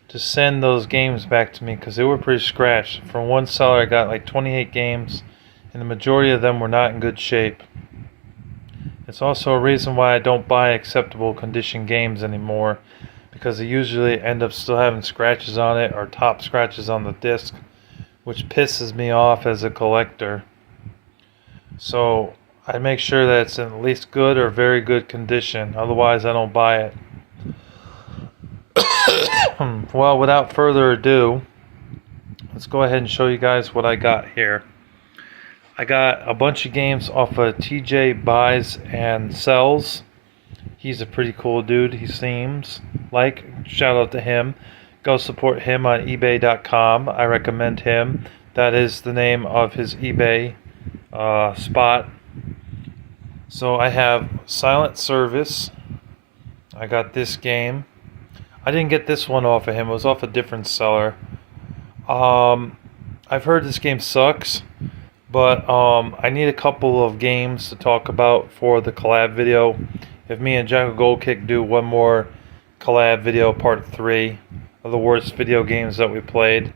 to send those games back to me because they were pretty scratched. From one seller I got like 28 games, and the majority of them were not in good shape. It's also a reason why I don't buy acceptable condition games anymore, because they usually end up still having scratches on it or top scratches on the disc, which pisses me off as a collector. So I make sure that it's in at least good or very good condition, otherwise I don't buy it. Well, without further ado, let's go ahead and show you guys what I got here. I got a bunch of games off of TJ Buys and Sells. He's a pretty cool dude, he seems like. Shout out to him. Go support him on ebay.com. I recommend him. That is the name of his eBay spot. So I have Silent Service. I got this game. I didn't get this one off of him. It was off a different seller. I've heard this game sucks, but I need a couple of games to talk about for the collab video. If me and Jackal Goldkick do one more collab video, part 3 of the worst video games that we played,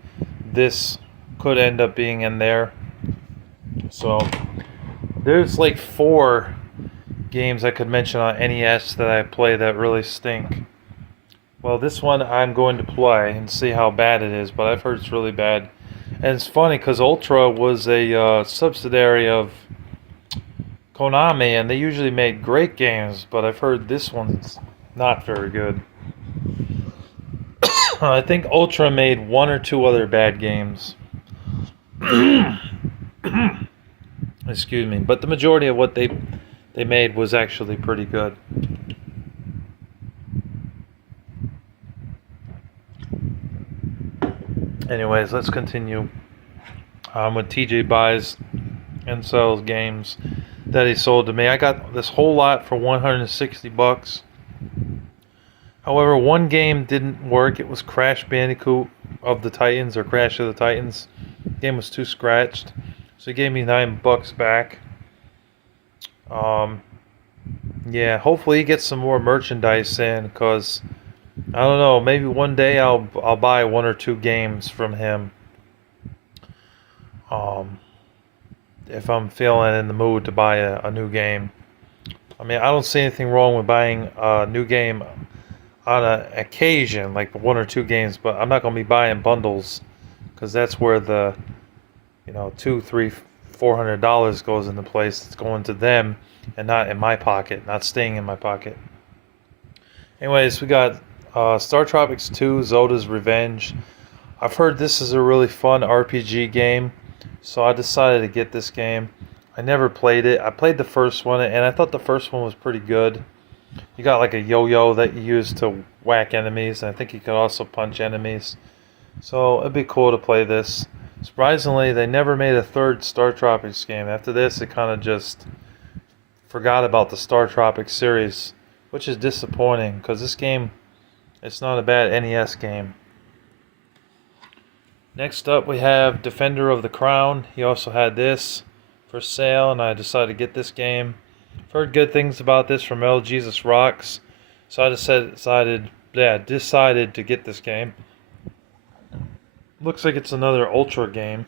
this could end up being in there. So there's like 4 games I could mention on NES that I play that really stink. Well, this one I'm going to play and see how bad it is, but I've heard it's really bad. And it's funny because Ultra was a subsidiary of Konami, and they usually made great games, but I've heard this one's not very good. I think Ultra made 1 or 2 other bad games. Excuse me, but the majority of what they made was actually pretty good. Anyways, let's continue with TJ Buys and Sells games that he sold to me. I got this whole lot for 160 bucks. However, one game didn't work. It was Crash Bandicoot of the Titans, or Crash of the Titans. The game was too scratched, so he gave me $9 back. Yeah, hopefully he gets some more merchandise in, because I don't know, maybe one day I'll buy 1 or 2 games from him. If I'm feeling in the mood to buy a new game. I mean, I don't see anything wrong with buying a new game on an occasion, like 1 or 2 games, but I'm not going to be buying bundles because that's where the, two, three, $400 goes into place. It's going to them and not in my pocket, not staying in my pocket. Anyways, we got Star Tropics 2, Zoda's Revenge. I've heard this is a really fun RPG game, so I decided to get this game. I never played it. I played the first one, and I thought the first one was pretty good. You got like a yo-yo that you use to whack enemies, and I think you could also punch enemies. So it'd be cool to play this. Surprisingly, they never made a third Star Tropics game. After this, it kind of just forgot about the Star Tropics series, which is disappointing because this game, it's not a bad NES game. Next up, we have Defender of the Crown. He also had this for sale, and I decided to get this game. I've heard good things about this from L Jesus Rocks, so I decided to get this game. Looks like it's another Ultra game.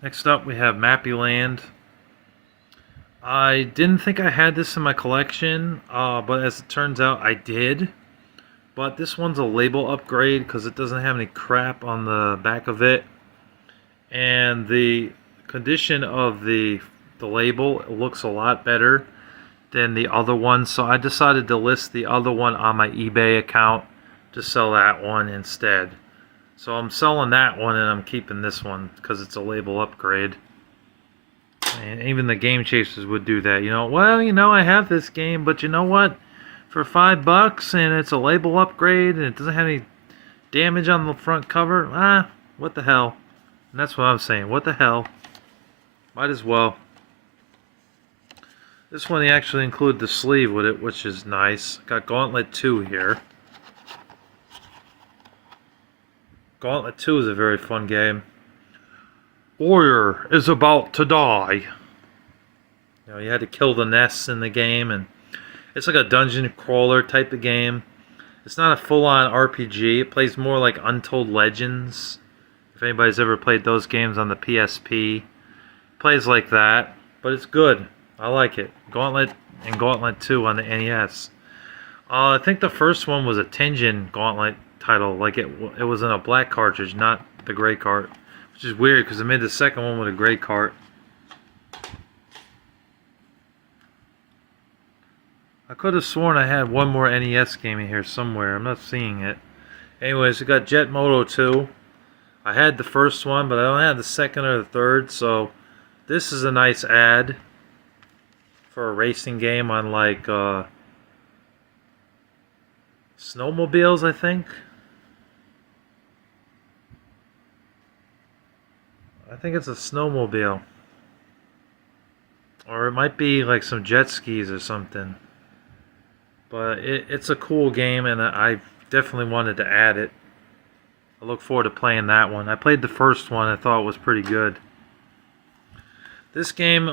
Next up, we have Mappy Land. I didn't think I had this in my collection, but as it turns out, I did. But this one's a label upgrade because it doesn't have any crap on the back of it. And the condition of the label looks a lot better than the other one. So I decided to list the other one on my eBay account to sell that one instead. So I'm selling that one and I'm keeping this one because it's a label upgrade. And even the Game Chasers would do that. Well, I have this game, but you know what? For $5 and it's a label upgrade and it doesn't have any damage on the front cover, what the hell? And that's what I'm saying. What the hell? Might as well. This one, they actually include the sleeve with it, which is nice. Got Gauntlet 2 here. Gauntlet 2 is a very fun game. Warrior is about to die. You had to kill the nests in the game, and it's like a dungeon crawler type of game. It's not a full-on RPG. It plays more like Untold Legends. If anybody's ever played those games on the PSP, it plays like that, but it's good. I like it. Gauntlet and Gauntlet 2 on the NES. I think the first one was a Tenjin Gauntlet title. Like it was in a black cartridge, not the gray cart, which is weird because they made the second one with a gray cart. I could have sworn I had one more NES game in here somewhere. I'm not seeing it. Anyways, we got Jet Moto 2. I had the first one, but I don't have the second or the third, so this is a nice ad for a racing game on like snowmobiles, I think. I think it's a snowmobile. Or it might be like some jet skis or something. But it's a cool game, and I definitely wanted to add it. I look forward to playing that one. I played the first one. I thought it was pretty good. This game,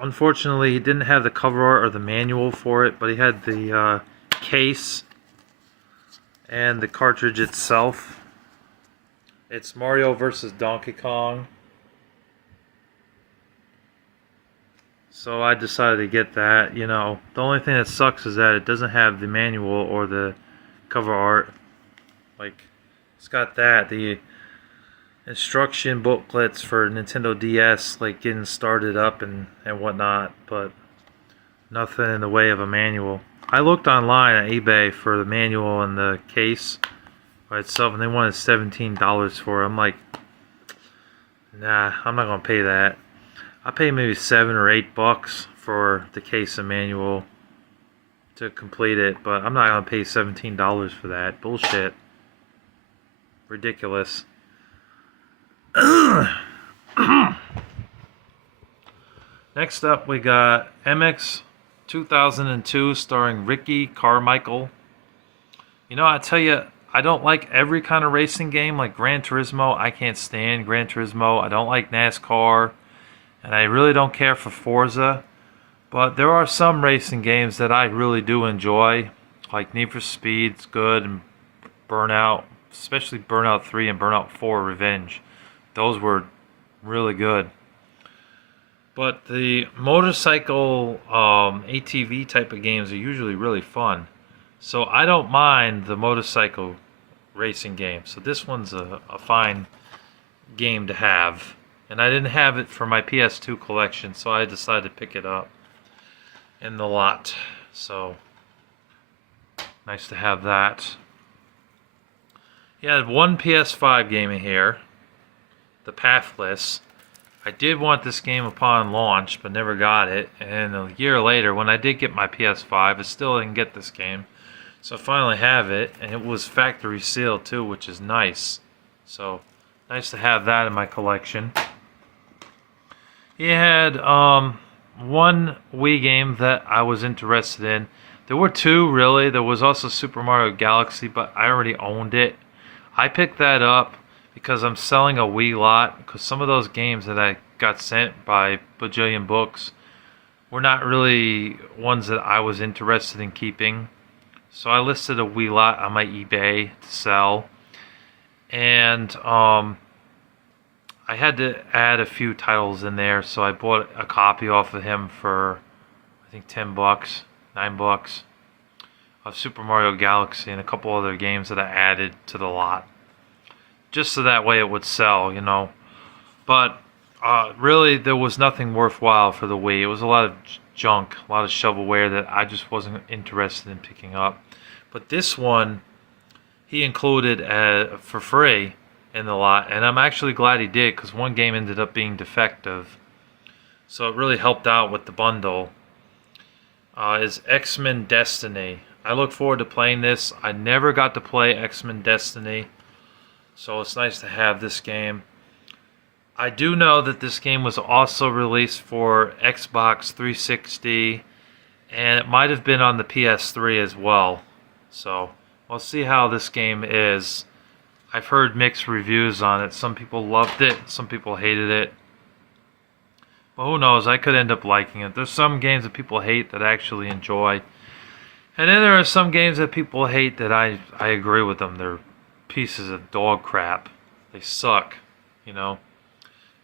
unfortunately, he didn't have the cover art or the manual for it, but he had the case and the cartridge itself. It's Mario vs. Donkey Kong. So I decided to get that. The only thing that sucks is that it doesn't have the manual or the cover art. Like, it's got that. The instruction booklets for Nintendo DS, like getting started up and whatnot, but nothing in the way of a manual. I looked online on eBay for the manual and the case by itself, and they wanted $17 for it. I'm like, nah, I'm not gonna pay that. I pay maybe $7 or $8 for the case and manual to complete it, but I'm not gonna pay $17 for that. Bullshit. Ridiculous. Next up, we got MX 2002 starring Ricky Carmichael. I tell you, I don't like every kind of racing game like Gran Turismo. I can't stand Gran Turismo. I don't like NASCAR. And I really don't care for Forza. But there are some racing games that I really do enjoy. Like Need for Speed's good, and Burnout, especially Burnout 3 and Burnout 4 Revenge. Those were really good. But the motorcycle ATV type of games are usually really fun. So I don't mind the motorcycle racing game. So this one's a fine game to have. And I didn't have it for my PS2 collection, so I decided to pick it up in the lot. So nice to have that. He had one PS5 game in here, The Pathless. I did want this game upon launch, but never got it. And a year later, when I did get my PS5, I still didn't get this game. So I finally have it, and it was factory sealed too, which is nice. So nice to have that in my collection. He had one Wii game that I was interested in. There were two, really. There was also Super Mario Galaxy, but I already owned it. I picked that up because I'm selling a Wii lot, because some of those games that I got sent by Bajillion Books were not really ones that I was interested in keeping. So I listed a Wii lot on my eBay to sell. And I had to add a few titles in there, so I bought a copy off of him for, I think, $10, $9, of Super Mario Galaxy and a couple other games that I added to the lot, just so that way it would sell, you know. But really, there was nothing worthwhile for the Wii. It was a lot of junk, a lot of shovelware that I just wasn't interested in picking up. But this one, he included for free in the lot, and I'm actually glad he did, because one game ended up being defective, so it really helped out with the bundle. Is X-Men Destiny. I look forward to playing this. I never got to play X-Men Destiny, so it's nice to have this game. I do know that this game was also released for Xbox 360, and it might have been on the PS3 as well, so we'll see how this game is. I've heard mixed reviews on it. Some people loved it, some people hated it. But who knows, I could end up liking it. There's some games that people hate that I actually enjoy. And then there are some games that people hate that I agree with them. They're pieces of dog crap. They suck, you know.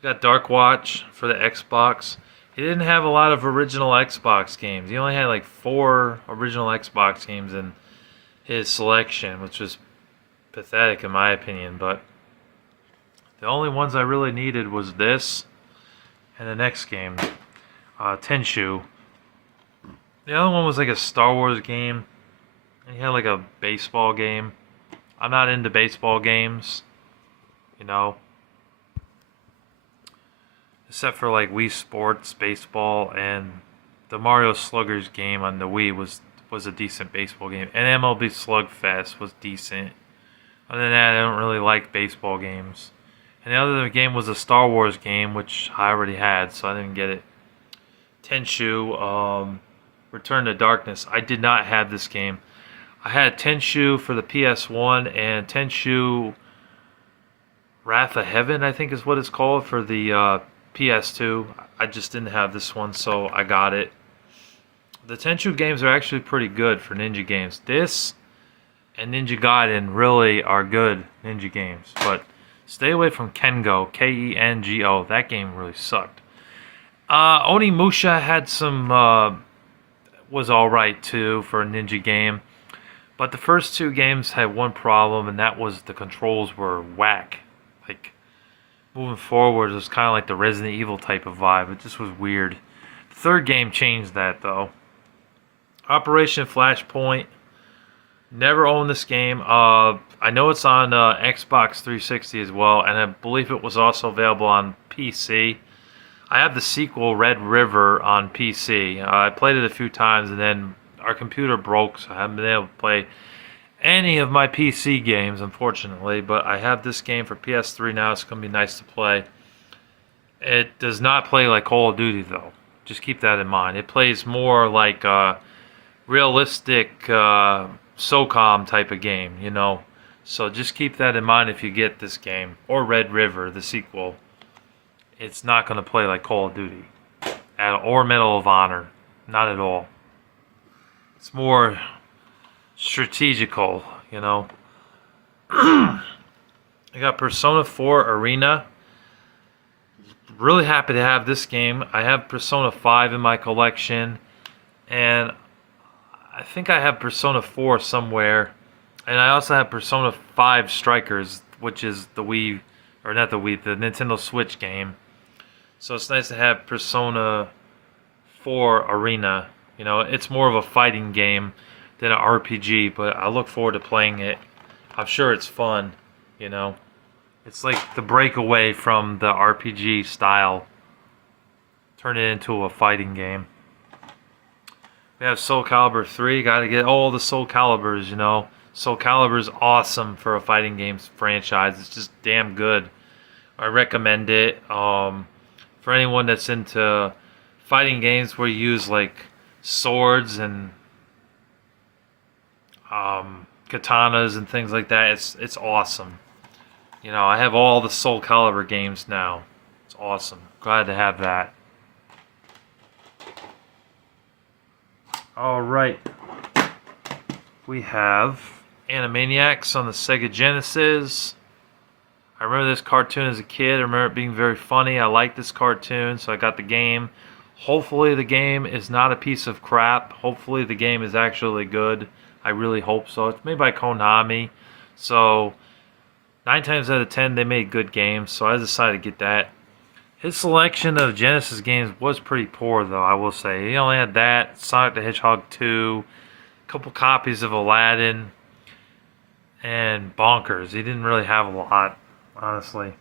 You got Dark Watch for the Xbox. He didn't have a lot of original Xbox games. He only had like 4 original Xbox games in his selection, which was pathetic in my opinion, but the only ones I really needed was this and the next game, Tenchu. The other one was like a Star Wars game, and he had like a baseball game. I'm not into baseball games, you know, except for like Wii Sports Baseball, and the Mario Sluggers game on the Wii was a decent baseball game, and MLB Slugfest was decent. Other than that, I don't really like baseball games. And the other game was a Star Wars game, which I already had, so I didn't get it. Tenchu, Return to Darkness. I did not have this game. I had Tenchu for the PS1 and Tenchu Wrath of Heaven, I think is what it's called, for the PS2. I just didn't have this one, so I got it. The Tenchu games are actually pretty good for ninja games. This and Ninja Gaiden really are good ninja games, but stay away from Kengo, Kengo. That game really sucked. Onimusha had some, was alright too for a ninja game, but the first 2 games had one problem, and that was the controls were whack. Like, moving forward, it was kind of like the Resident Evil type of vibe. It just was weird. The 3rd game changed that though. Operation Flashpoint. Never owned this game. I know it's on Xbox 360 as well, and I believe it was also available on PC. I have the sequel, Red River, on PC. I played it a few times, and then our computer broke, so I haven't been able to play any of my PC games, unfortunately. But I have this game for PS3 now. It's going to be nice to play. It does not play like Call of Duty, though. Just keep that in mind. It plays more like realistic SOCOM type of game, you know. So just keep that in mind if you get this game. Or Red River, the sequel. It's not going to play like Call of Duty. Or Medal of Honor. Not at all. It's more strategical, you know. I got Persona 4 Arena. Really happy to have this game. I have Persona 5 in my collection, and I think I have Persona 4 somewhere. And I also have Persona 5 Strikers, which is the Wii, or not the Wii, the Nintendo Switch game. So it's nice to have Persona 4 Arena. You know, it's more of a fighting game than an RPG, but I look forward to playing it. I'm sure it's fun, you know. It's like the breakaway from the RPG style. Turn it into a fighting game. We have Soul Calibur 3. Gotta get all the Soul Caliburs, you know. Soul Calibur is awesome for a fighting games franchise. It's just damn good. I recommend it. For anyone that's into fighting games where you use like swords and katanas and things like that, it's awesome. You know, I have all the Soul Calibur games now. It's awesome. Glad to have that. Alright. We have Animaniacs on the Sega Genesis. I remember this cartoon as a kid. I remember it being very funny. I liked this cartoon, so I got the game. Hopefully the game is not a piece of crap. Hopefully the game is actually good. I really hope so. It's made by Konami, so 9 times out of 10 they made good games, so I decided to get that. His selection of Genesis games was pretty poor, though, I will say. He only had that, Sonic the Hedgehog 2, a couple copies of Aladdin, and Bonkers. He didn't really have a lot, honestly.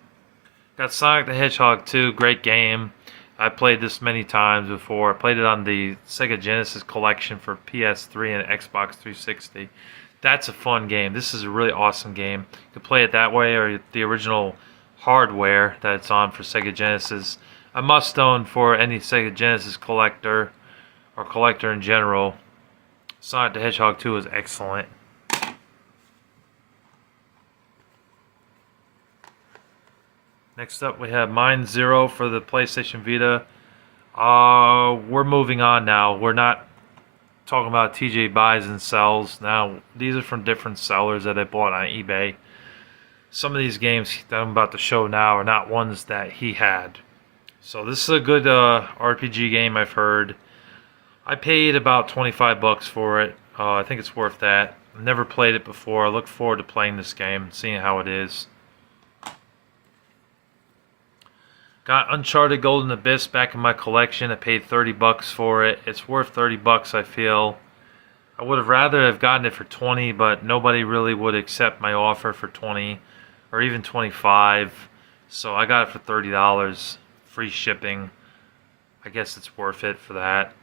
Got Sonic the Hedgehog 2, great game. I played this many times before. I played it on the Sega Genesis collection for PS3 and Xbox 360. That's a fun game. This is a really awesome game. You can play it that way or the original hardware that it's on for Sega Genesis. A must-own for any Sega Genesis collector or collector in general. Sonic the Hedgehog 2 is excellent. Next up, we have Mind Zero for the PlayStation Vita. We're moving on now. We're not talking about TJ buys and sells. Now, these are from different sellers that I bought on eBay. Some of these games that I'm about to show now are not ones that he had. So this is a good RPG game, I've heard. I paid about 25 bucks for it. I think it's worth that. I've never played it before. I look forward to playing this game, seeing how it is. Got Uncharted Golden Abyss back in my collection. I paid 30 bucks for it. It's worth 30 bucks, I feel. I would have rather have gotten it for 20, but nobody really would accept my offer for 20 or even 25. So I got it for $30, free shipping. I guess it's worth it for that.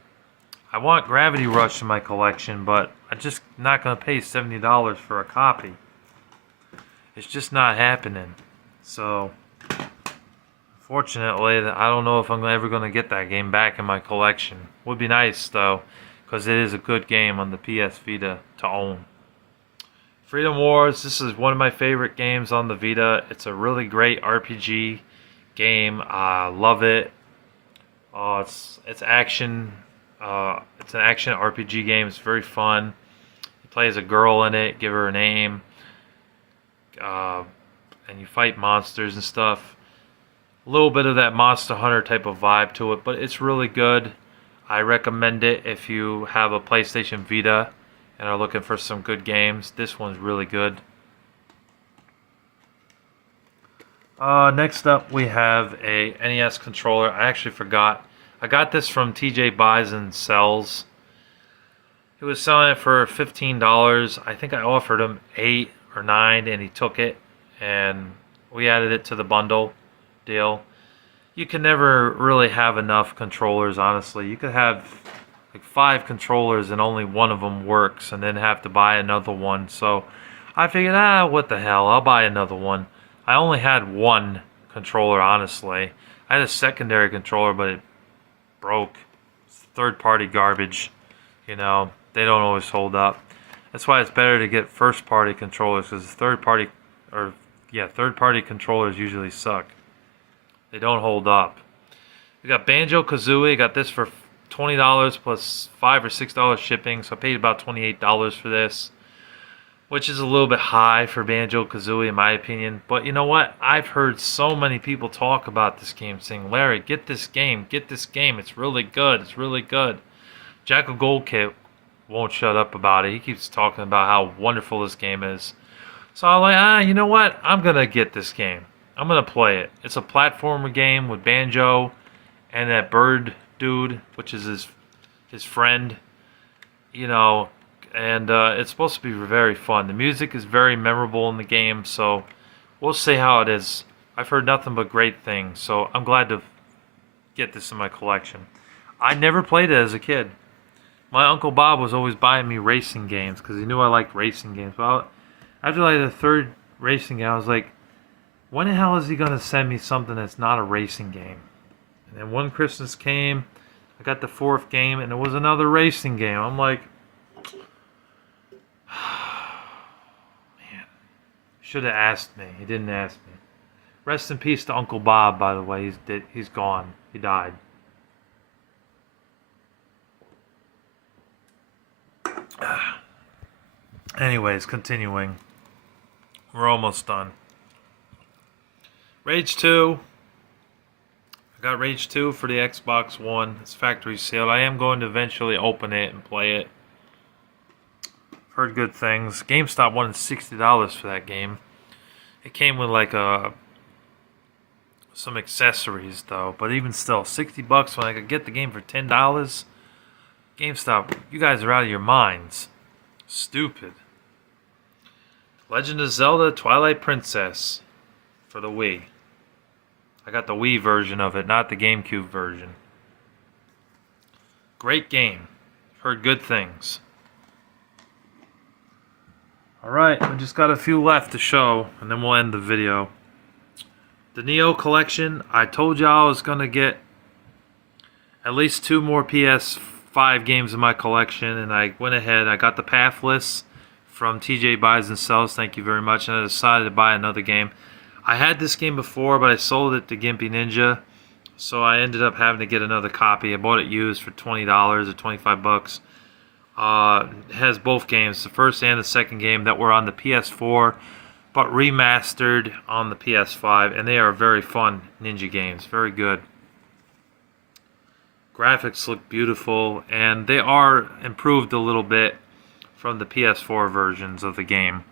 I want Gravity Rush in my collection, but I'm just not going to pay $70 for a copy. It's just not happening. So fortunately, I don't know if I'm ever going to get that game back in my collection. Would be nice, though, because it is a good game on the PS Vita to own. Freedom Wars, this is one of my favorite games on the Vita. It's a really great RPG game. I love it. It's action. It's an action RPG game. It's very fun. You play as a girl in it, give her a name, and you fight monsters and stuff. A little bit of that Monster Hunter type of vibe to it, but it's really good. I recommend it if you have a PlayStation Vita and are looking for some good games. This one's really good. Next up, we have a NES controller. I actually forgot. I got this from TJ Buys and Sells. He was selling it for $15. I think I offered him $8 or $9, and he took it, and we added it to the bundle deal. You can never really have enough controllers, honestly. You could have like 5 controllers and only one of them works, and then have to buy another one. So I figured, what the hell, I'll buy another one. I only had one controller, honestly. I had a secondary controller, but it broke. It's third-party garbage. You know, they don't always hold up. That's why it's better to get first-party controllers, because third-party controllers usually suck. They don't hold up. We got Banjo-Kazooie. Got this for $20 plus $5 or $6 shipping, so I paid about $28 for this. which is a little bit high for Banjo-Kazooie in my opinion. But you know what? I've heard so many people talk about this game saying, Larry, get this game, it's really good, it's really good. Jackal Goldkit won't shut up about it. He keeps talking about how wonderful this game is. So I'm like, you know what? I'm going to get this game. I'm going to play it. It's a platformer game with Banjo and that bird dude, which is his friend, you know, and it's supposed to be very fun. The music is very memorable in the game, so we'll see how it is. I've heard nothing but great things, so I'm glad to get this in my collection. I never played it as a kid. My Uncle Bob was always buying me racing games because he knew I liked racing games. Well, after like the third racing game, I was like, when the hell is he going to send me something that's not a racing game? And then one Christmas came, I got the fourth game, and it was another racing game. I'm like, man, should have asked me. He didn't ask me. Rest in peace to Uncle Bob, by the way. He's gone. He died. Anyways, continuing. We're almost done. Rage 2. I got Rage 2 for the Xbox One. It's factory sale. I am going to eventually open it and play it. Heard good things. GameStop wanted $60 for that game. It came with like some accessories though, but even still, $60 when I could get the game for $10. GameStop, you guys are out of your minds. Stupid. Legend of Zelda Twilight Princess for the Wii. I got the Wii version of it, not the GameCube version. Great game. Heard good things. Alright, we just got a few left to show, and then we'll end the video. The Neo Collection, I told y'all I was going to get at least 2 more PS5 games in my collection, and I went ahead. I got the Pathless from TJ Buys and Sells, thank you very much, and I decided to buy another game. I had this game before, but I sold it to Gimpy Ninja, so I ended up having to get another copy. I bought it used for $20 or $25. It has both games, the first and the second game, that were on the PS4, but remastered on the PS5, and they are very fun ninja games, very good. Graphics look beautiful, and they are improved a little bit from the PS4 versions of the game,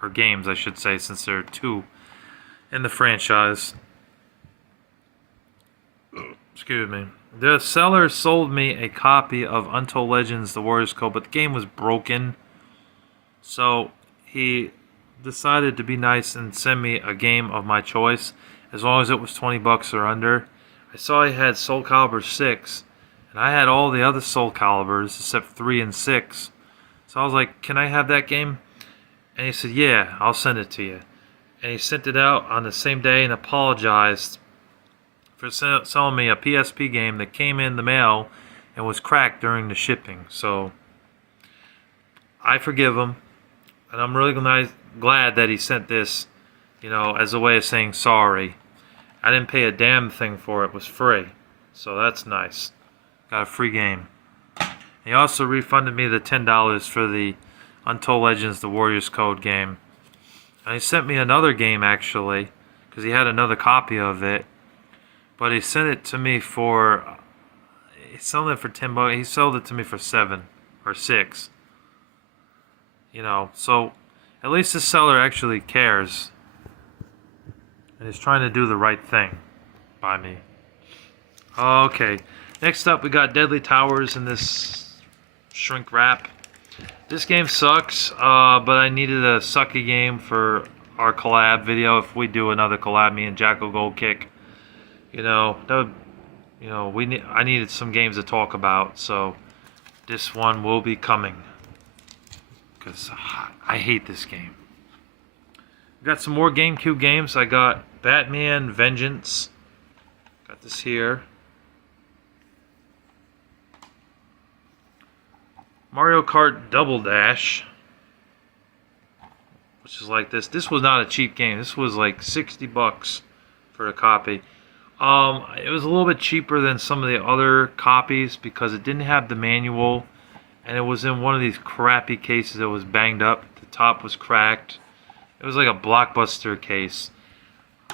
or games I should say, since there are 2 in the franchise. Excuse me. The seller sold me a copy of Untold Legends The Warriors Code, but the game was broken, so he decided to be nice and send me a game of my choice, as long as it was $20 or under. I saw he had Soul Calibur 6, and I had all the other Soul Caliburs except 3 and 6. So I was like, can I have that game? And he said, yeah, I'll send it to you. And he sent it out on the same day and apologized for selling me a PSP game that came in the mail and was cracked during the shipping. So I forgive him, and I'm really glad that he sent this, you know, as a way of saying sorry. I didn't pay a damn thing for it. It was free. So that's nice. Got a free game. He also refunded me the $10 for the Untold Legends The Warriors Code game. And he sent me another game, actually, because he had another copy of it. But he sent it to me for... He sold it for $10. He sold it to me for $7 or $6. You know, so at least the seller actually cares. And he's trying to do the right thing by me. Okay. Next up, we got Deadly Towers in this shrink wrap. This game sucks, but I needed a sucky game for our collab video. If we do another collab, me and Jackal Goldkick, you know, that would, you know, I needed some games to talk about, so this one will be coming, because I hate this game. We got some more GameCube games. I got Batman Vengeance. Got this here. Mario Kart Double Dash, which is like this. This was not a cheap game. This was like $60 for a copy. It was a little bit cheaper than some of the other copies because it didn't have the manual, and it was in one of these crappy cases that was banged up. The top was cracked. It was like a Blockbuster case.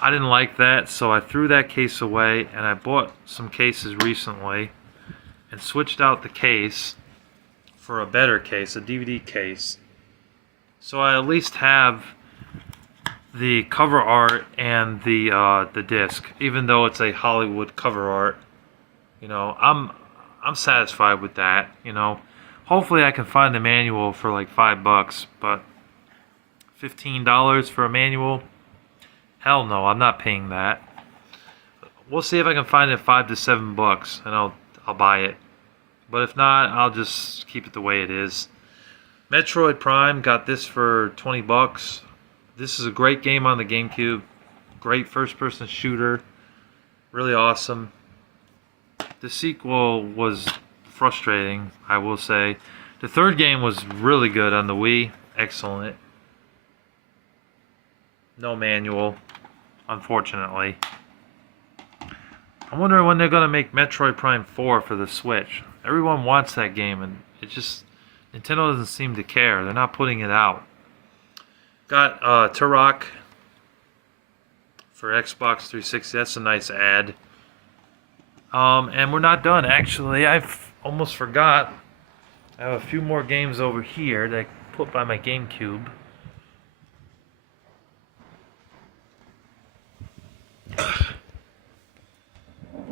I didn't like that, so I threw that case away, and I bought some cases recently and switched out the case for a better case, a DVD case. So I at least have the cover art and the disc, even though it's a Hollywood cover art. You know, I'm satisfied with that. You know, hopefully I can find the manual for like $5, but $15 for a manual? Hell no, I'm not paying that. We'll see if I can find it at $5 to $7, and I'll buy it. But if not, I'll just keep it the way it is. Metroid Prime, got this for $20. This is a great game on the GameCube. Great first-person shooter. Really awesome. The sequel was frustrating, I will say. The third game was really good on the Wii. Excellent. No manual, unfortunately. I'm wondering when they're going to make Metroid Prime 4 for the Switch. Everyone wants that game, and it just... Nintendo doesn't seem to care. They're not putting it out. Got Turok for Xbox 360. That's a nice ad. And we're not done. Actually, I've almost forgot. I have a few more games over here that I put by my GameCube.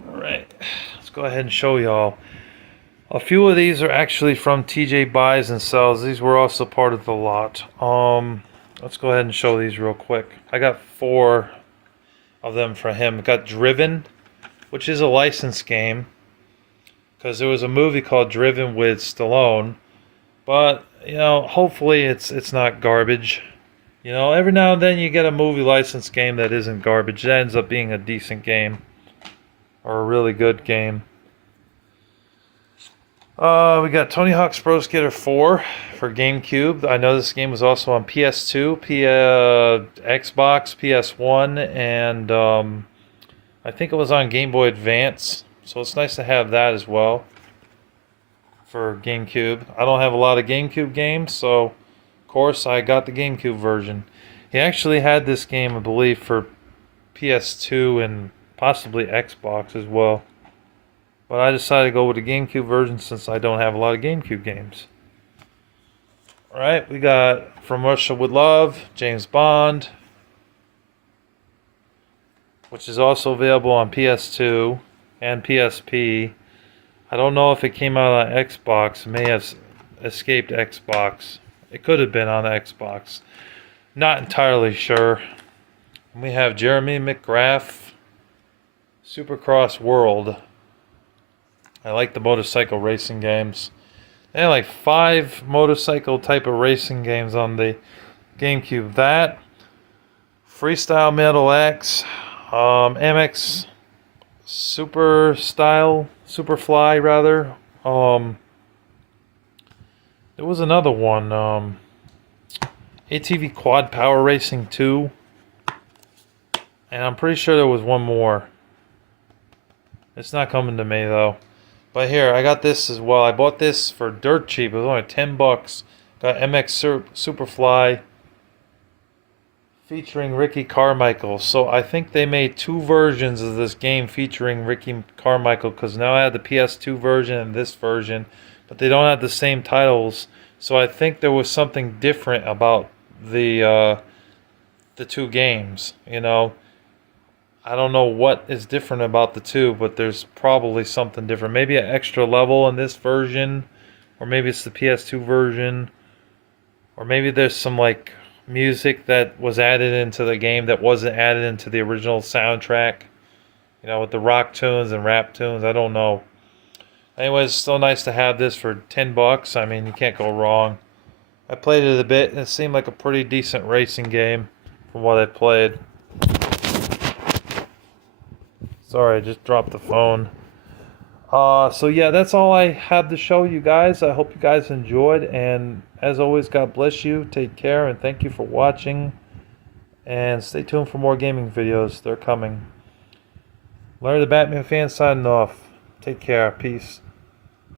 Alright, let's go ahead and show y'all. A few of these are actually from TJ Buys and Sells. These were also part of the lot. Let's go ahead and show these real quick. I got 4 of them for him. Got Driven, which is a licensed game, because there was a movie called Driven with Stallone. But, you know, hopefully it's not garbage. You know, every now and then you get a movie licensed game that isn't garbage. That ends up being a decent game, or a really good game. We got Tony Hawk's Pro Skater 4 for GameCube. I know this game was also on PS2, Xbox, PS1, and I think it was on Game Boy Advance. So it's nice to have that as well for GameCube. I don't have a lot of GameCube games, so of course I got the GameCube version. He actually had this game, I believe, for PS2 and possibly Xbox as well. But I decided to go with the GameCube version since I don't have a lot of GameCube games. Alright, we got From Russia with Love, James Bond, which is also available on PS2 and PSP. I don't know if it came out on Xbox. It may have escaped Xbox. It could have been on Xbox. Not entirely sure. And we have Jeremy McGrath, Supercross World. I like the motorcycle racing games. They had like 5 motorcycle type of racing games on the GameCube. That, Freestyle Metal X, MX Superfly rather. There was another one, ATV Quad Power Racing 2. And I'm pretty sure there was one more. It's not coming to me though. But here, I got this as well. I bought this for dirt cheap. It was only $10. Got MX Superfly featuring Ricky Carmichael. So I think they made 2 versions of this game featuring Ricky Carmichael, because now I have the PS2 version and this version, but they don't have the same titles. So I think there was something different about the 2 games, you know. I don't know what is different about the 2, but there's probably something different. Maybe an extra level in this version, or maybe it's the PS2 version, or maybe there's some like music that was added into the game that wasn't added into the original soundtrack. You know, with the rock tunes and rap tunes. I don't know. Anyways, it's still nice to have this for $10. I mean, you can't go wrong. I played it a bit, and it seemed like a pretty decent racing game from what I played. Sorry, I just dropped the phone. So yeah, that's all I have to show you guys. I hope you guys enjoyed, and as always, God bless you. Take care, and thank you for watching. And stay tuned for more gaming videos. They're coming. Larry the Batman fan signing off. Take care. Peace.